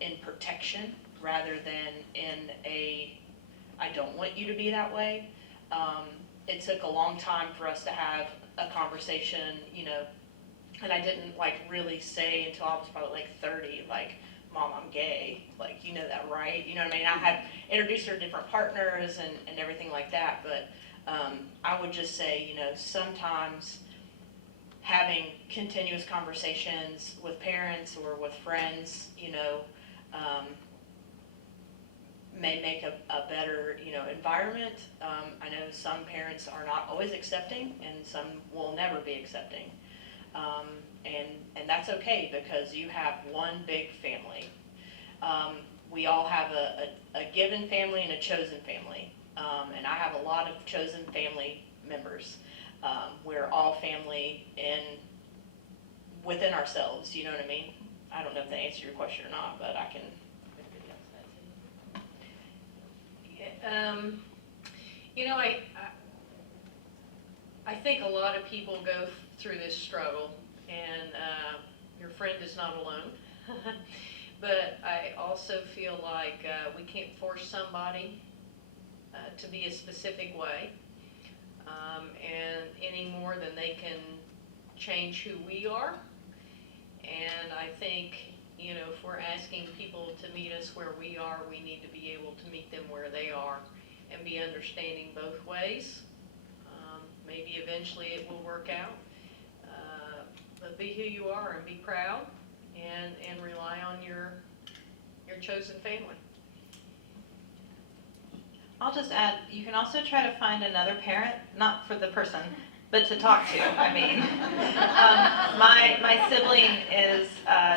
in protection rather than in a, I don't want you to be that way. It took a long time for us to have a conversation, you know, and I didn't like really say until I was probably like 30, like, Mom, I'm gay, like, you know that, right? You know what I mean? I had introduced her to different partners and everything like that, but I would just say, you know, sometimes having continuous conversations with parents or with friends, you know, may make a better, you know, environment. I know some parents are not always accepting and some will never be accepting. And that's okay because you have one big family. We all have a given family and a chosen family. And I have a lot of chosen family members. We're all family within ourselves, you know what I mean? I don't know if they answer your question or not, but I can. You know, I think a lot of people go through this struggle, and your friend is not alone. But I also feel like we can't force somebody to be a specific way, and any more than they can change who we are. And I think, you know, if we're asking people to meet us where we are, we need to be able to meet them where they are and be understanding both ways. Maybe eventually it will work out, but be who you are and be proud and rely on your chosen family. I'll just add, you can also try to find another parent, not for the person, but to talk to. I mean, my sibling is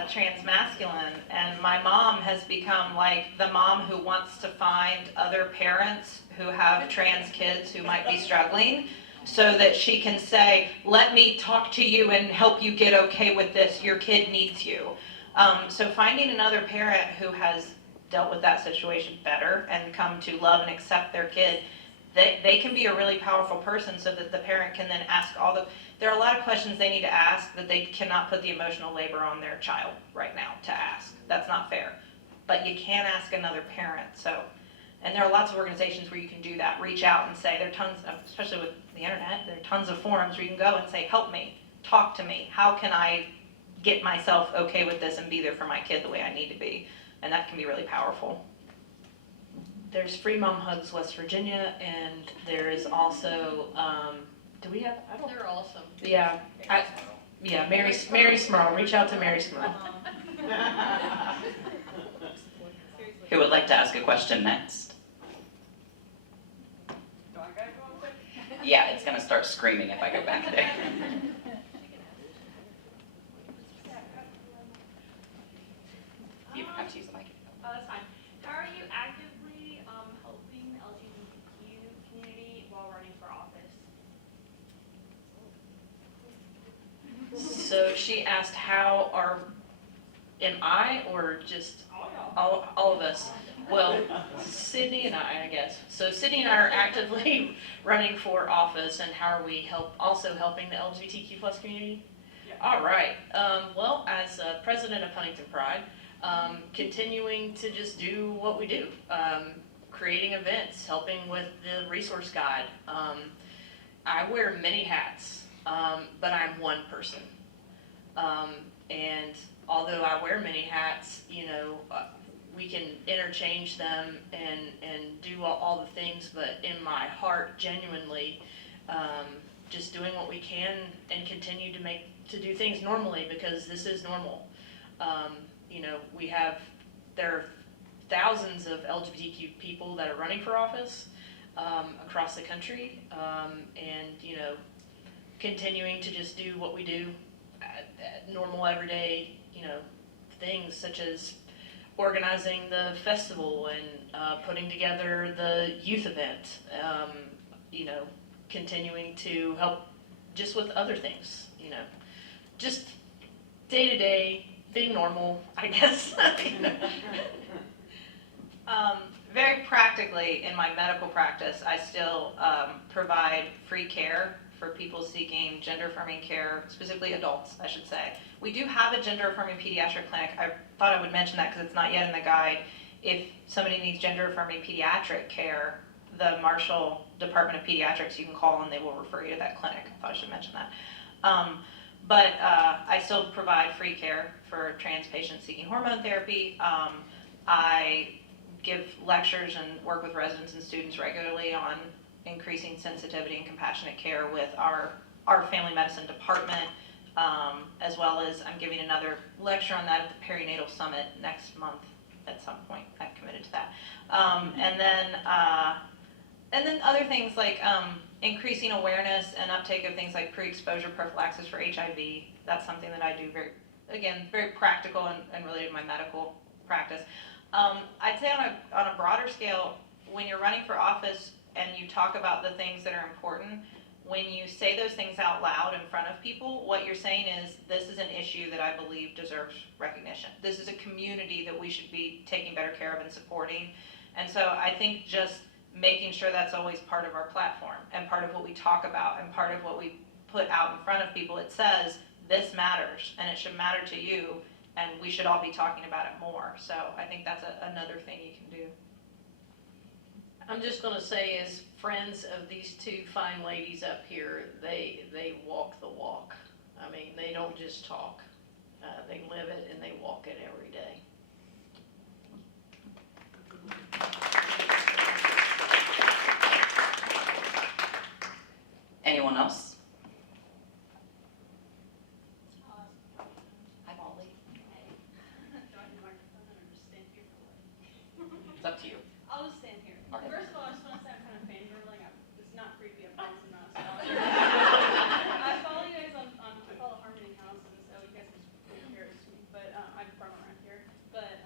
transmasculine, and my mom has become like the mom who wants to find other parents who have trans kids who might be struggling, so that she can say, let me talk to you and help you get okay with this, your kid needs you. So finding another parent who has dealt with that situation better and come to love and accept their kid, they can be a really powerful person, so that the parent can then ask there are a lot of questions they need to ask that they cannot put the emotional labor on their child right now to ask. That's not fair. But you can ask another parent. And there are lots of organizations where you can do that. Reach out and say, there are tons of, especially with the internet, there are tons of forums where you can go and say, help me, talk to me. How can I get myself okay with this and be there for my kid the way I need to be? And that can be really powerful. There's Free Mom Hugs West Virginia, and there is also, do we have, I don't. They're awesome. Yeah, Mary Smurl, reach out to Mary Smurl. Who would like to ask a question next? Yeah, it's gonna start screaming if I go back there. You have to use the mic. Oh, that's fine. How are you actively helping the LGBTQ community while running for office? So she asked am I, or just all of us? Well, Sydney and I guess. So Sydney and I are actively running for office, and how are we also helping the LGBTQ plus community? Yeah. All right. Well, as president of Huntington Pride, continuing to just do what we do, creating events, helping with the resource guide. I wear many hats, but I'm one person. And although I wear many hats, you know, we can interchange them and do all the things, but in my heart, genuinely, just doing what we can and continue to do things normally, because this is normal. You know, there are thousands of LGBTQ people that are running for office across the country, and, you know, continuing to just do what we do at normal, everyday, you know, things such as organizing the festival and putting together the youth event, you know, continuing to help just with other things, you know, just day to day, being normal, I guess. Very practically, in my medical practice, I still provide free care for people seeking gender-affirming care, specifically adults, I should say. We do have a gender-affirming pediatric clinic. I thought I would mention that because it's not yet in the guide. If somebody needs gender-affirming pediatric care, the Marshall Department of Pediatrics, you can call and they will refer you to that clinic. I thought I should mention that. But I still provide free care for trans patients seeking hormone therapy. I give lectures and work with residents and students regularly on increasing sensitivity and compassionate care with our family medicine department, as well as I'm giving another lecture on that at the Perinatal Summit next month at some point. I've committed to that. And then other things like increasing awareness and uptake of things like pre-exposure prophylaxis for HIV. That's something that I do very practical and related to my medical practice. I'd say on a broader scale, when you're running for office and you talk about the things that are important, when you say those things out loud in front of people, what you're saying is, this is an issue that I believe deserves recognition. This is a community that we should be taking better care of and supporting. And so I think just making sure that's always part of our platform and part of what we talk about and part of what we put out in front of people. It says, this matters and it should matter to you, and we should all be talking about it more. So I think that's another thing you can do. I'm just gonna say, as friends of these two fine ladies up here, they walk the walk. I mean, they don't just talk. They live it and they walk it every day. Anyone else? Hi, Molly. It's up to you. I'll just stand here. Okay. First of all, I just want to say I'm kind of fangirling. It's not creepy. I promise I'm not a scholar. I follow you guys I follow Harman House, and so you guys are pretty embarrassed to me. But I'm from around here. But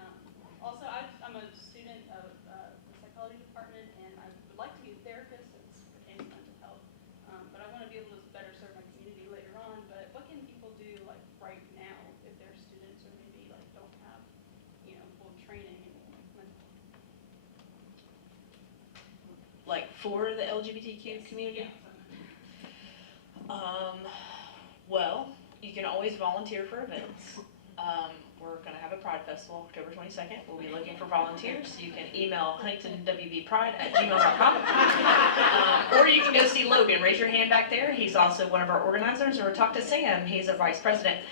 also, I'm a student of the psychology department, and I would like to be a therapist. It's pertaining to mental health. But I want to be able to better serve my community later on. But what can people do like right now if they're students or maybe like don't have, full training in mental Like for the LGBTQ community? Well, you can always volunteer for events. We're going to have a Pride Festival October 22nd. We'll be looking for volunteers. You can email huntingtonwbpride@gmail.com. Or you can go see Logan. Raise your hand back there. He's also one of our organizers. Or talk to Sam. He's a vice president.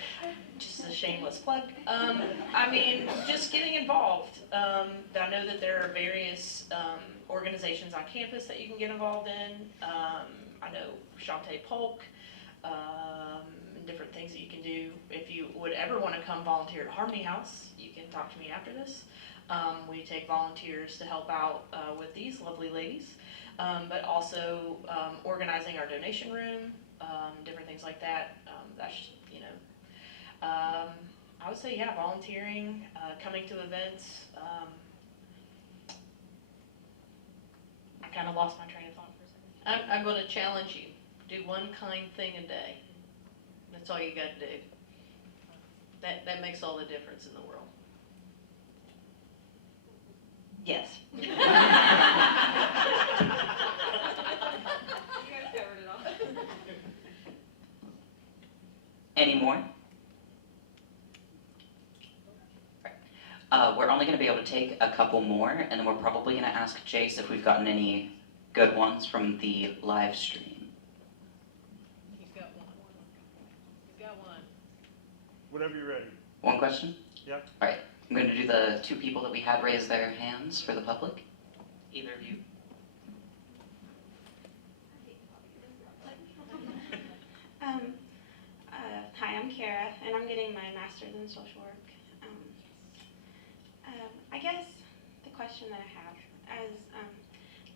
Just a shameless plug. I mean, just getting involved. I know that there are various organizations on campus that you can get involved in. I know Shantae Polk, different things that you can do. If you would ever want to come volunteer at Harmony House, you can talk to me after this. We take volunteers to help out with these lovely ladies, but also organizing our donation room, different things like that. That's, I would say, yeah, volunteering, coming to events. I kind of lost my train of thought for a second. I'm gonna challenge you. Do one kind thing a day. That's all you gotta do. That makes all the difference in the world. Yes. You guys covered it all. Any more? We're only going to be able to take a couple more, and then we're probably going to ask Jace if we've gotten any good ones from the live stream. He's got one. He's got one. Whenever you're ready. One question? Yeah. All right. I'm going to do the two people that we had raise their hands for the public. Either of you. Hi, I'm Kara, and I'm getting my master's in social work. I guess the question that I have is,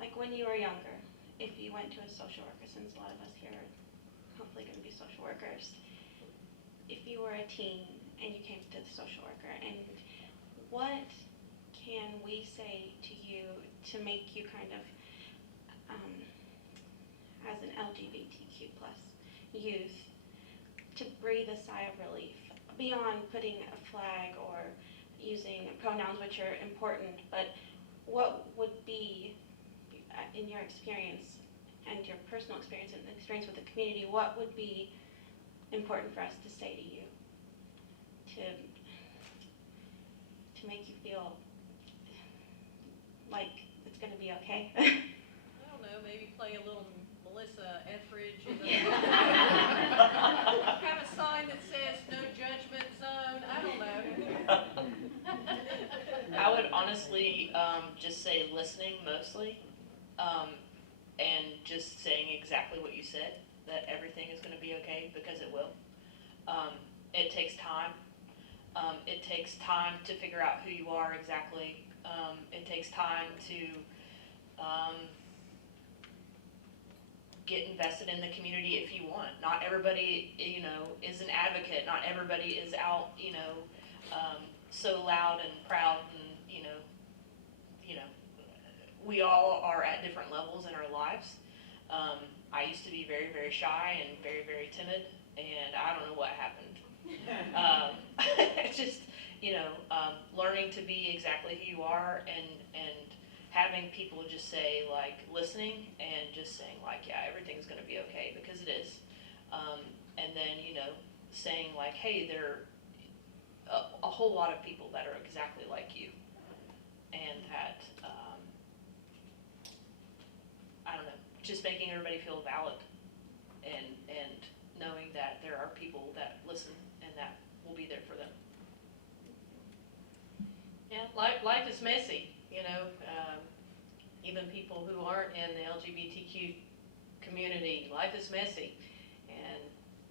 like when you were younger, if you went to a social worker, since a lot of us here are hopefully going to be social workers, if you were a teen and you came to the social worker, and what can we say to you to make you kind of, as an LGBTQ plus youth, to breathe a sigh of relief, beyond putting a flag or using pronouns, which are important, but what would be, in your experience and your personal experience and the experience with the community, what would be important for us to say to you to make you feel like it's going to be okay? I don't know, maybe play a little Melissa Etheridge, have a sign that says no judgment zone, I don't know. I would honestly just say listening mostly, and just saying exactly what you said, that everything is going to be okay, because it will. It takes time. It takes time to figure out who you are exactly. It takes time to get invested in the community if you want. Not everybody, is an advocate. Not everybody is out, so loud and proud, and we all are at different levels in our lives. I used to be very, very shy and very, very timid, and I don't know what happened. It's just, learning to be exactly who you are, and having people just say, like, listening and just saying, like, yeah, everything's going to be okay, because it is. And then, saying, like, hey, there are a whole lot of people that are exactly like you, and that, I don't know, just making everybody feel valid, and knowing that there are people that listen and that will be there for them. Yeah, life is messy, even people who aren't in the LGBTQ community, life is messy, and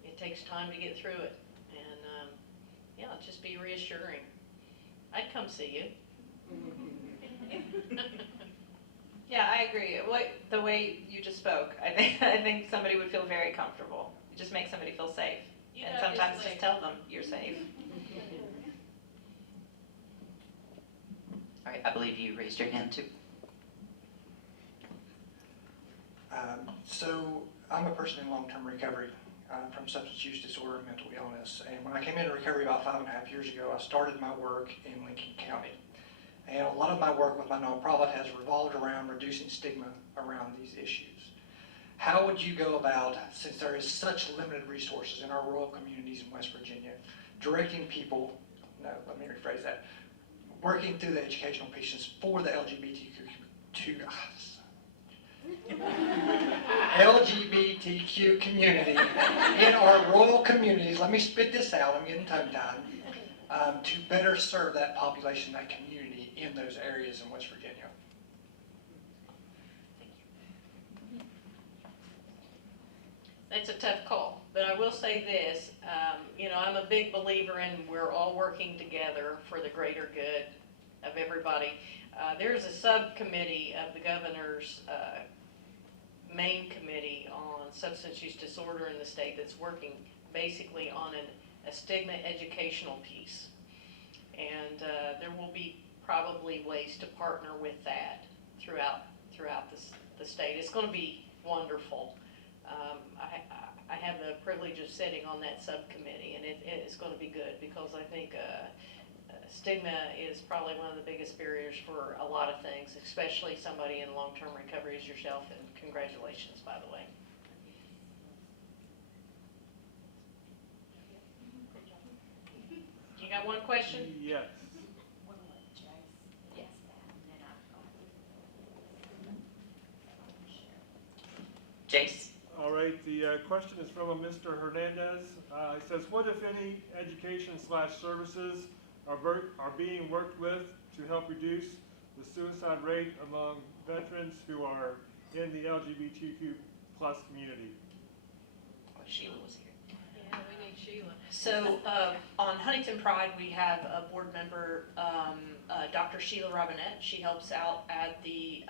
it takes time to get through it, and just be reassuring. I'd come see you. Yeah, I agree. The way you just spoke, I think somebody would feel very comfortable. Just make somebody feel safe. And sometimes just tell them you're safe. All right, I believe you raised your hand too. So I'm a person in long-term recovery from substance use disorder and mental illness. And when I came into recovery about 5.5 years ago, I started my work in Lincoln County. And a lot of my work with my nonprofit has revolved around reducing stigma around these issues. How would you go about, since there is such limited resources in our rural communities in West Virginia, directing people, no, let me rephrase that, working through the educational pieces for the LGBTQ community in our rural communities, let me spit this out, I'm getting tongue-tied, to better serve that population, that community in those areas in West Virginia? It's a tough call, but I will say this, I'm a big believer in we're all working together for the greater good of everybody. There's a subcommittee of the governor's main committee on substance use disorder in the state that's working basically on a stigma educational piece. And there will be probably ways to partner with that throughout the state. It's going to be wonderful. I have the privilege of sitting on that subcommittee, and it's going to be good, because I think stigma is probably one of the biggest barriers for a lot of things, especially somebody in long-term recovery as yourself, and congratulations, by the way. You got one question? Yes. Jace? All right, the question is from a Mr. Hernandez. It says, what, if any, education/services are being worked with to help reduce the suicide rate among veterans who are in the LGBTQ plus community? Oh, Sheila was here. Yeah, we need Sheila. So on Huntington Pride, we have a board member, Dr. Sheila Robinette. She helps out at the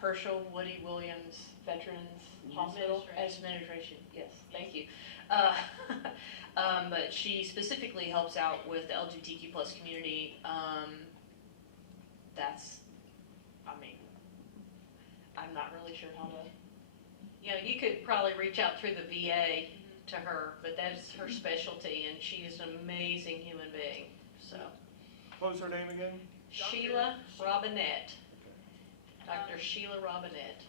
Herschel Woody Williams Veterans Hospital Administration. Yes, thank you. But she specifically helps out with the LGBTQ plus community. I'm not really sure how to. You could probably reach out through the VA to her, but that's her specialty, and she is an amazing human being, so. What was her name again? Sheila Robinette. Dr. Sheila Robinette.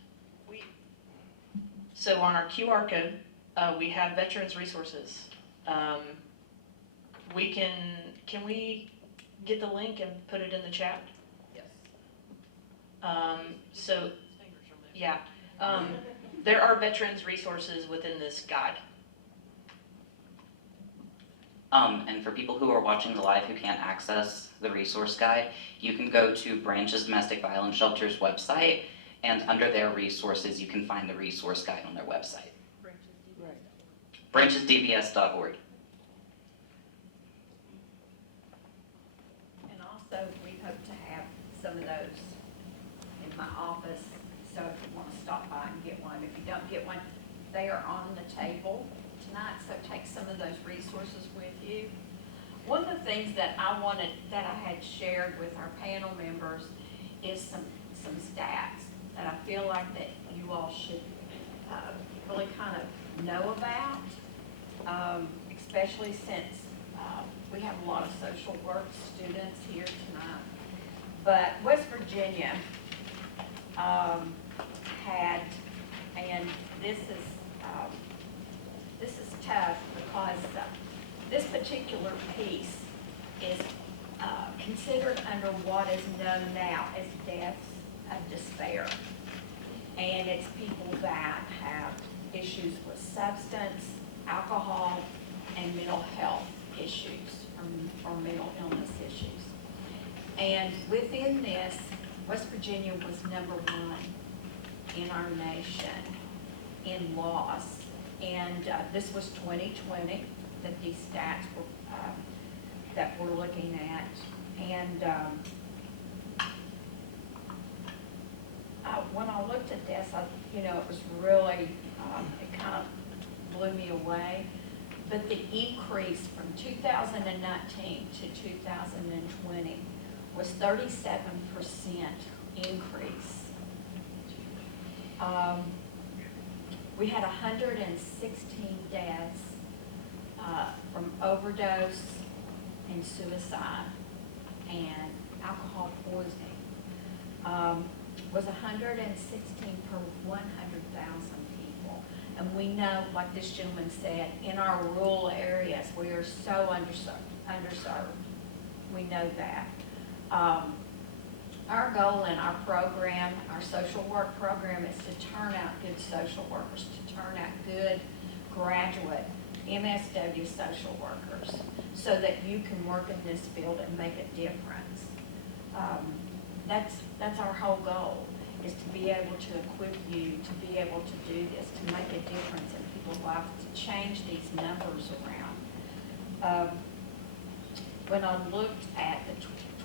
So on our QR code, we have veterans resources. Can we get the link and put it in the chat? Yes. So, Fingers are moving. yeah, there are veterans resources within this guide. And for people who are watching the live who can't access the resource guide, you can go to Branch's Domestic Violence Shelter's website, and under their resources, you can find the resource guide on their website. branchesdbs.org. And also, we hope to have some of those in my office, so if you want to stop by and get one, if you don't get one, they are on the table tonight, so take some of those resources with you. One of the things that I had shared with our panel members is some stats that I feel like that you all should really kind of know about, especially since we have a lot of social work students here tonight. But West Virginia had, and this is tough because this particular piece is considered under what is known now as deaths of despair. And it's people that have issues with substance, alcohol, and mental health issues or mental illness issues. And within this, West Virginia was number 1 in our nation in loss. And this was 2020 that these stats were, that we're looking at. And when I looked at this, it was really, it kind of blew me away. But the increase from 2019 to 2020 was 37% increase. We had 116 deaths from overdose and suicide, and alcohol poisoning was 116 per 100,000 people. And we know, like this gentleman said, in our rural areas, we are so underserved. We know that. Our goal in our program, our social work program, is to turn out good social workers, to turn out good graduate MSW social workers, so that you can work in this field and make a difference. That's our whole goal, is to be able to equip you to be able to do this, to make a difference in people's lives, to change these numbers around. When I looked at the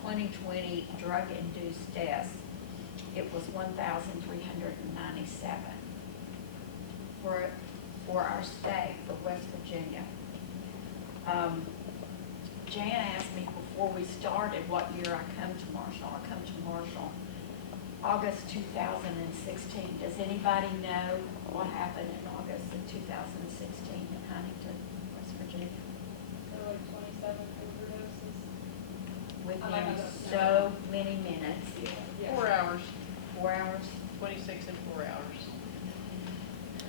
2020 drug-induced deaths, it was 1,397 for our state, for West Virginia. Jan asked me before we started what year I come to Marshall. I come to Marshall August 2016. Does anybody know what happened in August of 2016 in Huntington, West Virginia? There were like 27 overdoses. Within so many minutes. Yeah. 4 hours, 4 hours. 26 and 4 hours.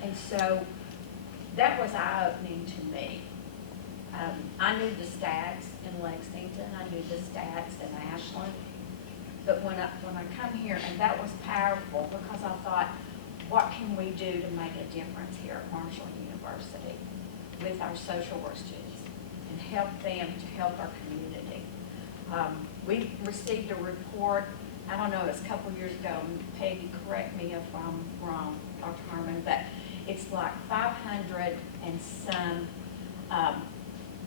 And so that was eye-opening to me. I knew the stats in Lexington, I knew the stats in Ashland, but when I come here, and that was powerful because I thought, what can we do to make a difference here at Marshall University with our social work students and help them to help our community? We received a report, I don't know, it was a couple years ago, Peggy, correct me if I'm wrong, Dr. Harman, but it's like 500 and some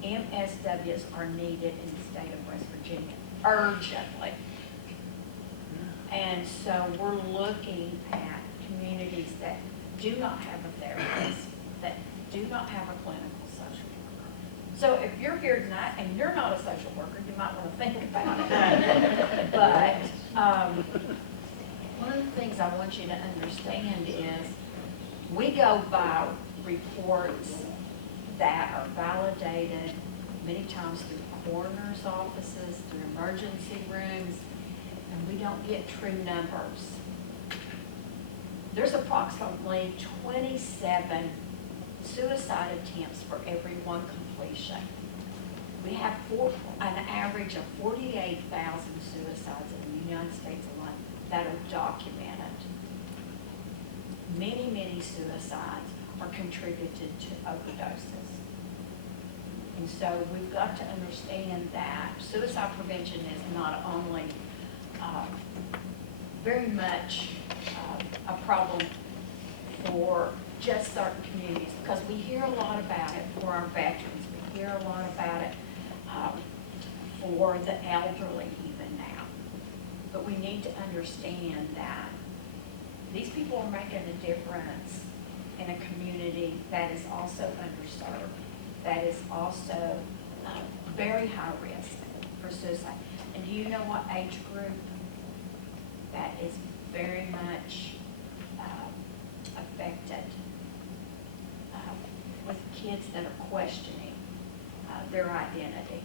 MSWs are needed in the state of West Virginia, urgently. And so we're looking at communities that do not have a therapist, that do not have a clinical social worker. So if you're here tonight and you're not a social worker, you might want to think about it. But one of the things I want you to understand is we go by reports that are validated many times through coroner's offices, through emergency rooms, don't get true numbers. There's approximately 27 suicide attempts for every one completion. We have an average of 48,000 suicides in the United States alone that are documented. Many, many suicides are contributed to overdoses. And so we've got to understand that suicide prevention is not only very much a problem for just certain communities, because we hear a lot about it for our veterans, we hear a lot about it for the elderly even now. But we need to understand that these people are making a difference in a community that is also underserved, that is also very high risk for suicide. And do you know what age group that is very much affected? With kids that are questioning their identity.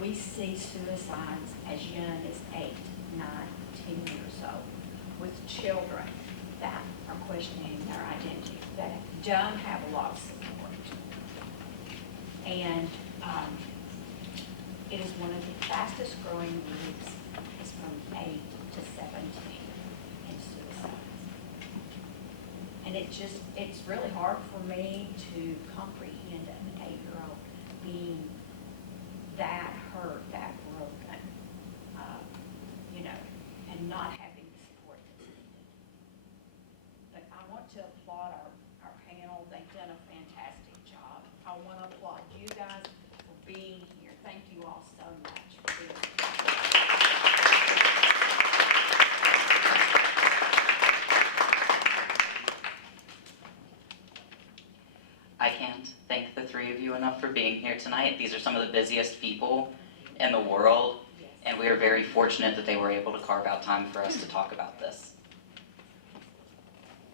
We see suicides as young as 8, 9, 10 years old with children that are questioning their identity, that don't have a lot of support. And it is one of the fastest growing groups, is from 8 to 17 in suicides. And it's really hard for me to comprehend an 8-year-old being that hurt, that broken, and not having the support that's needed. But I want to applaud our panel. They've done a fantastic job. I want to applaud you guys for being here. Thank you all so much for being here. I can't thank the three of you enough for being here tonight. These are some of the busiest people in the world, and we are very fortunate that they were able to carve out time for us to talk about this.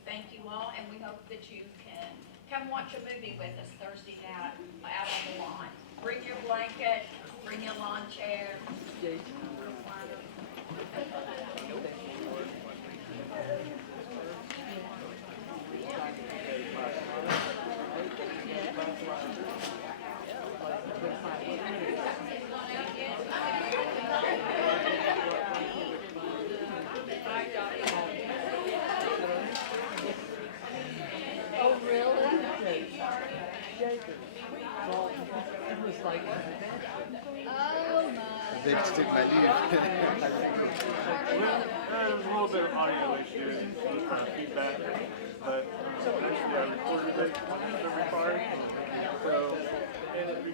Thank you all, and we hope that you can come watch a movie with us Thursday night out on the lawn. Bring your blanket, bring your lawn chair. Oh, really? Oh, my. They just took my leave. There's a little bit of audio issues, feedback, but actually I recorded it every part, so, and it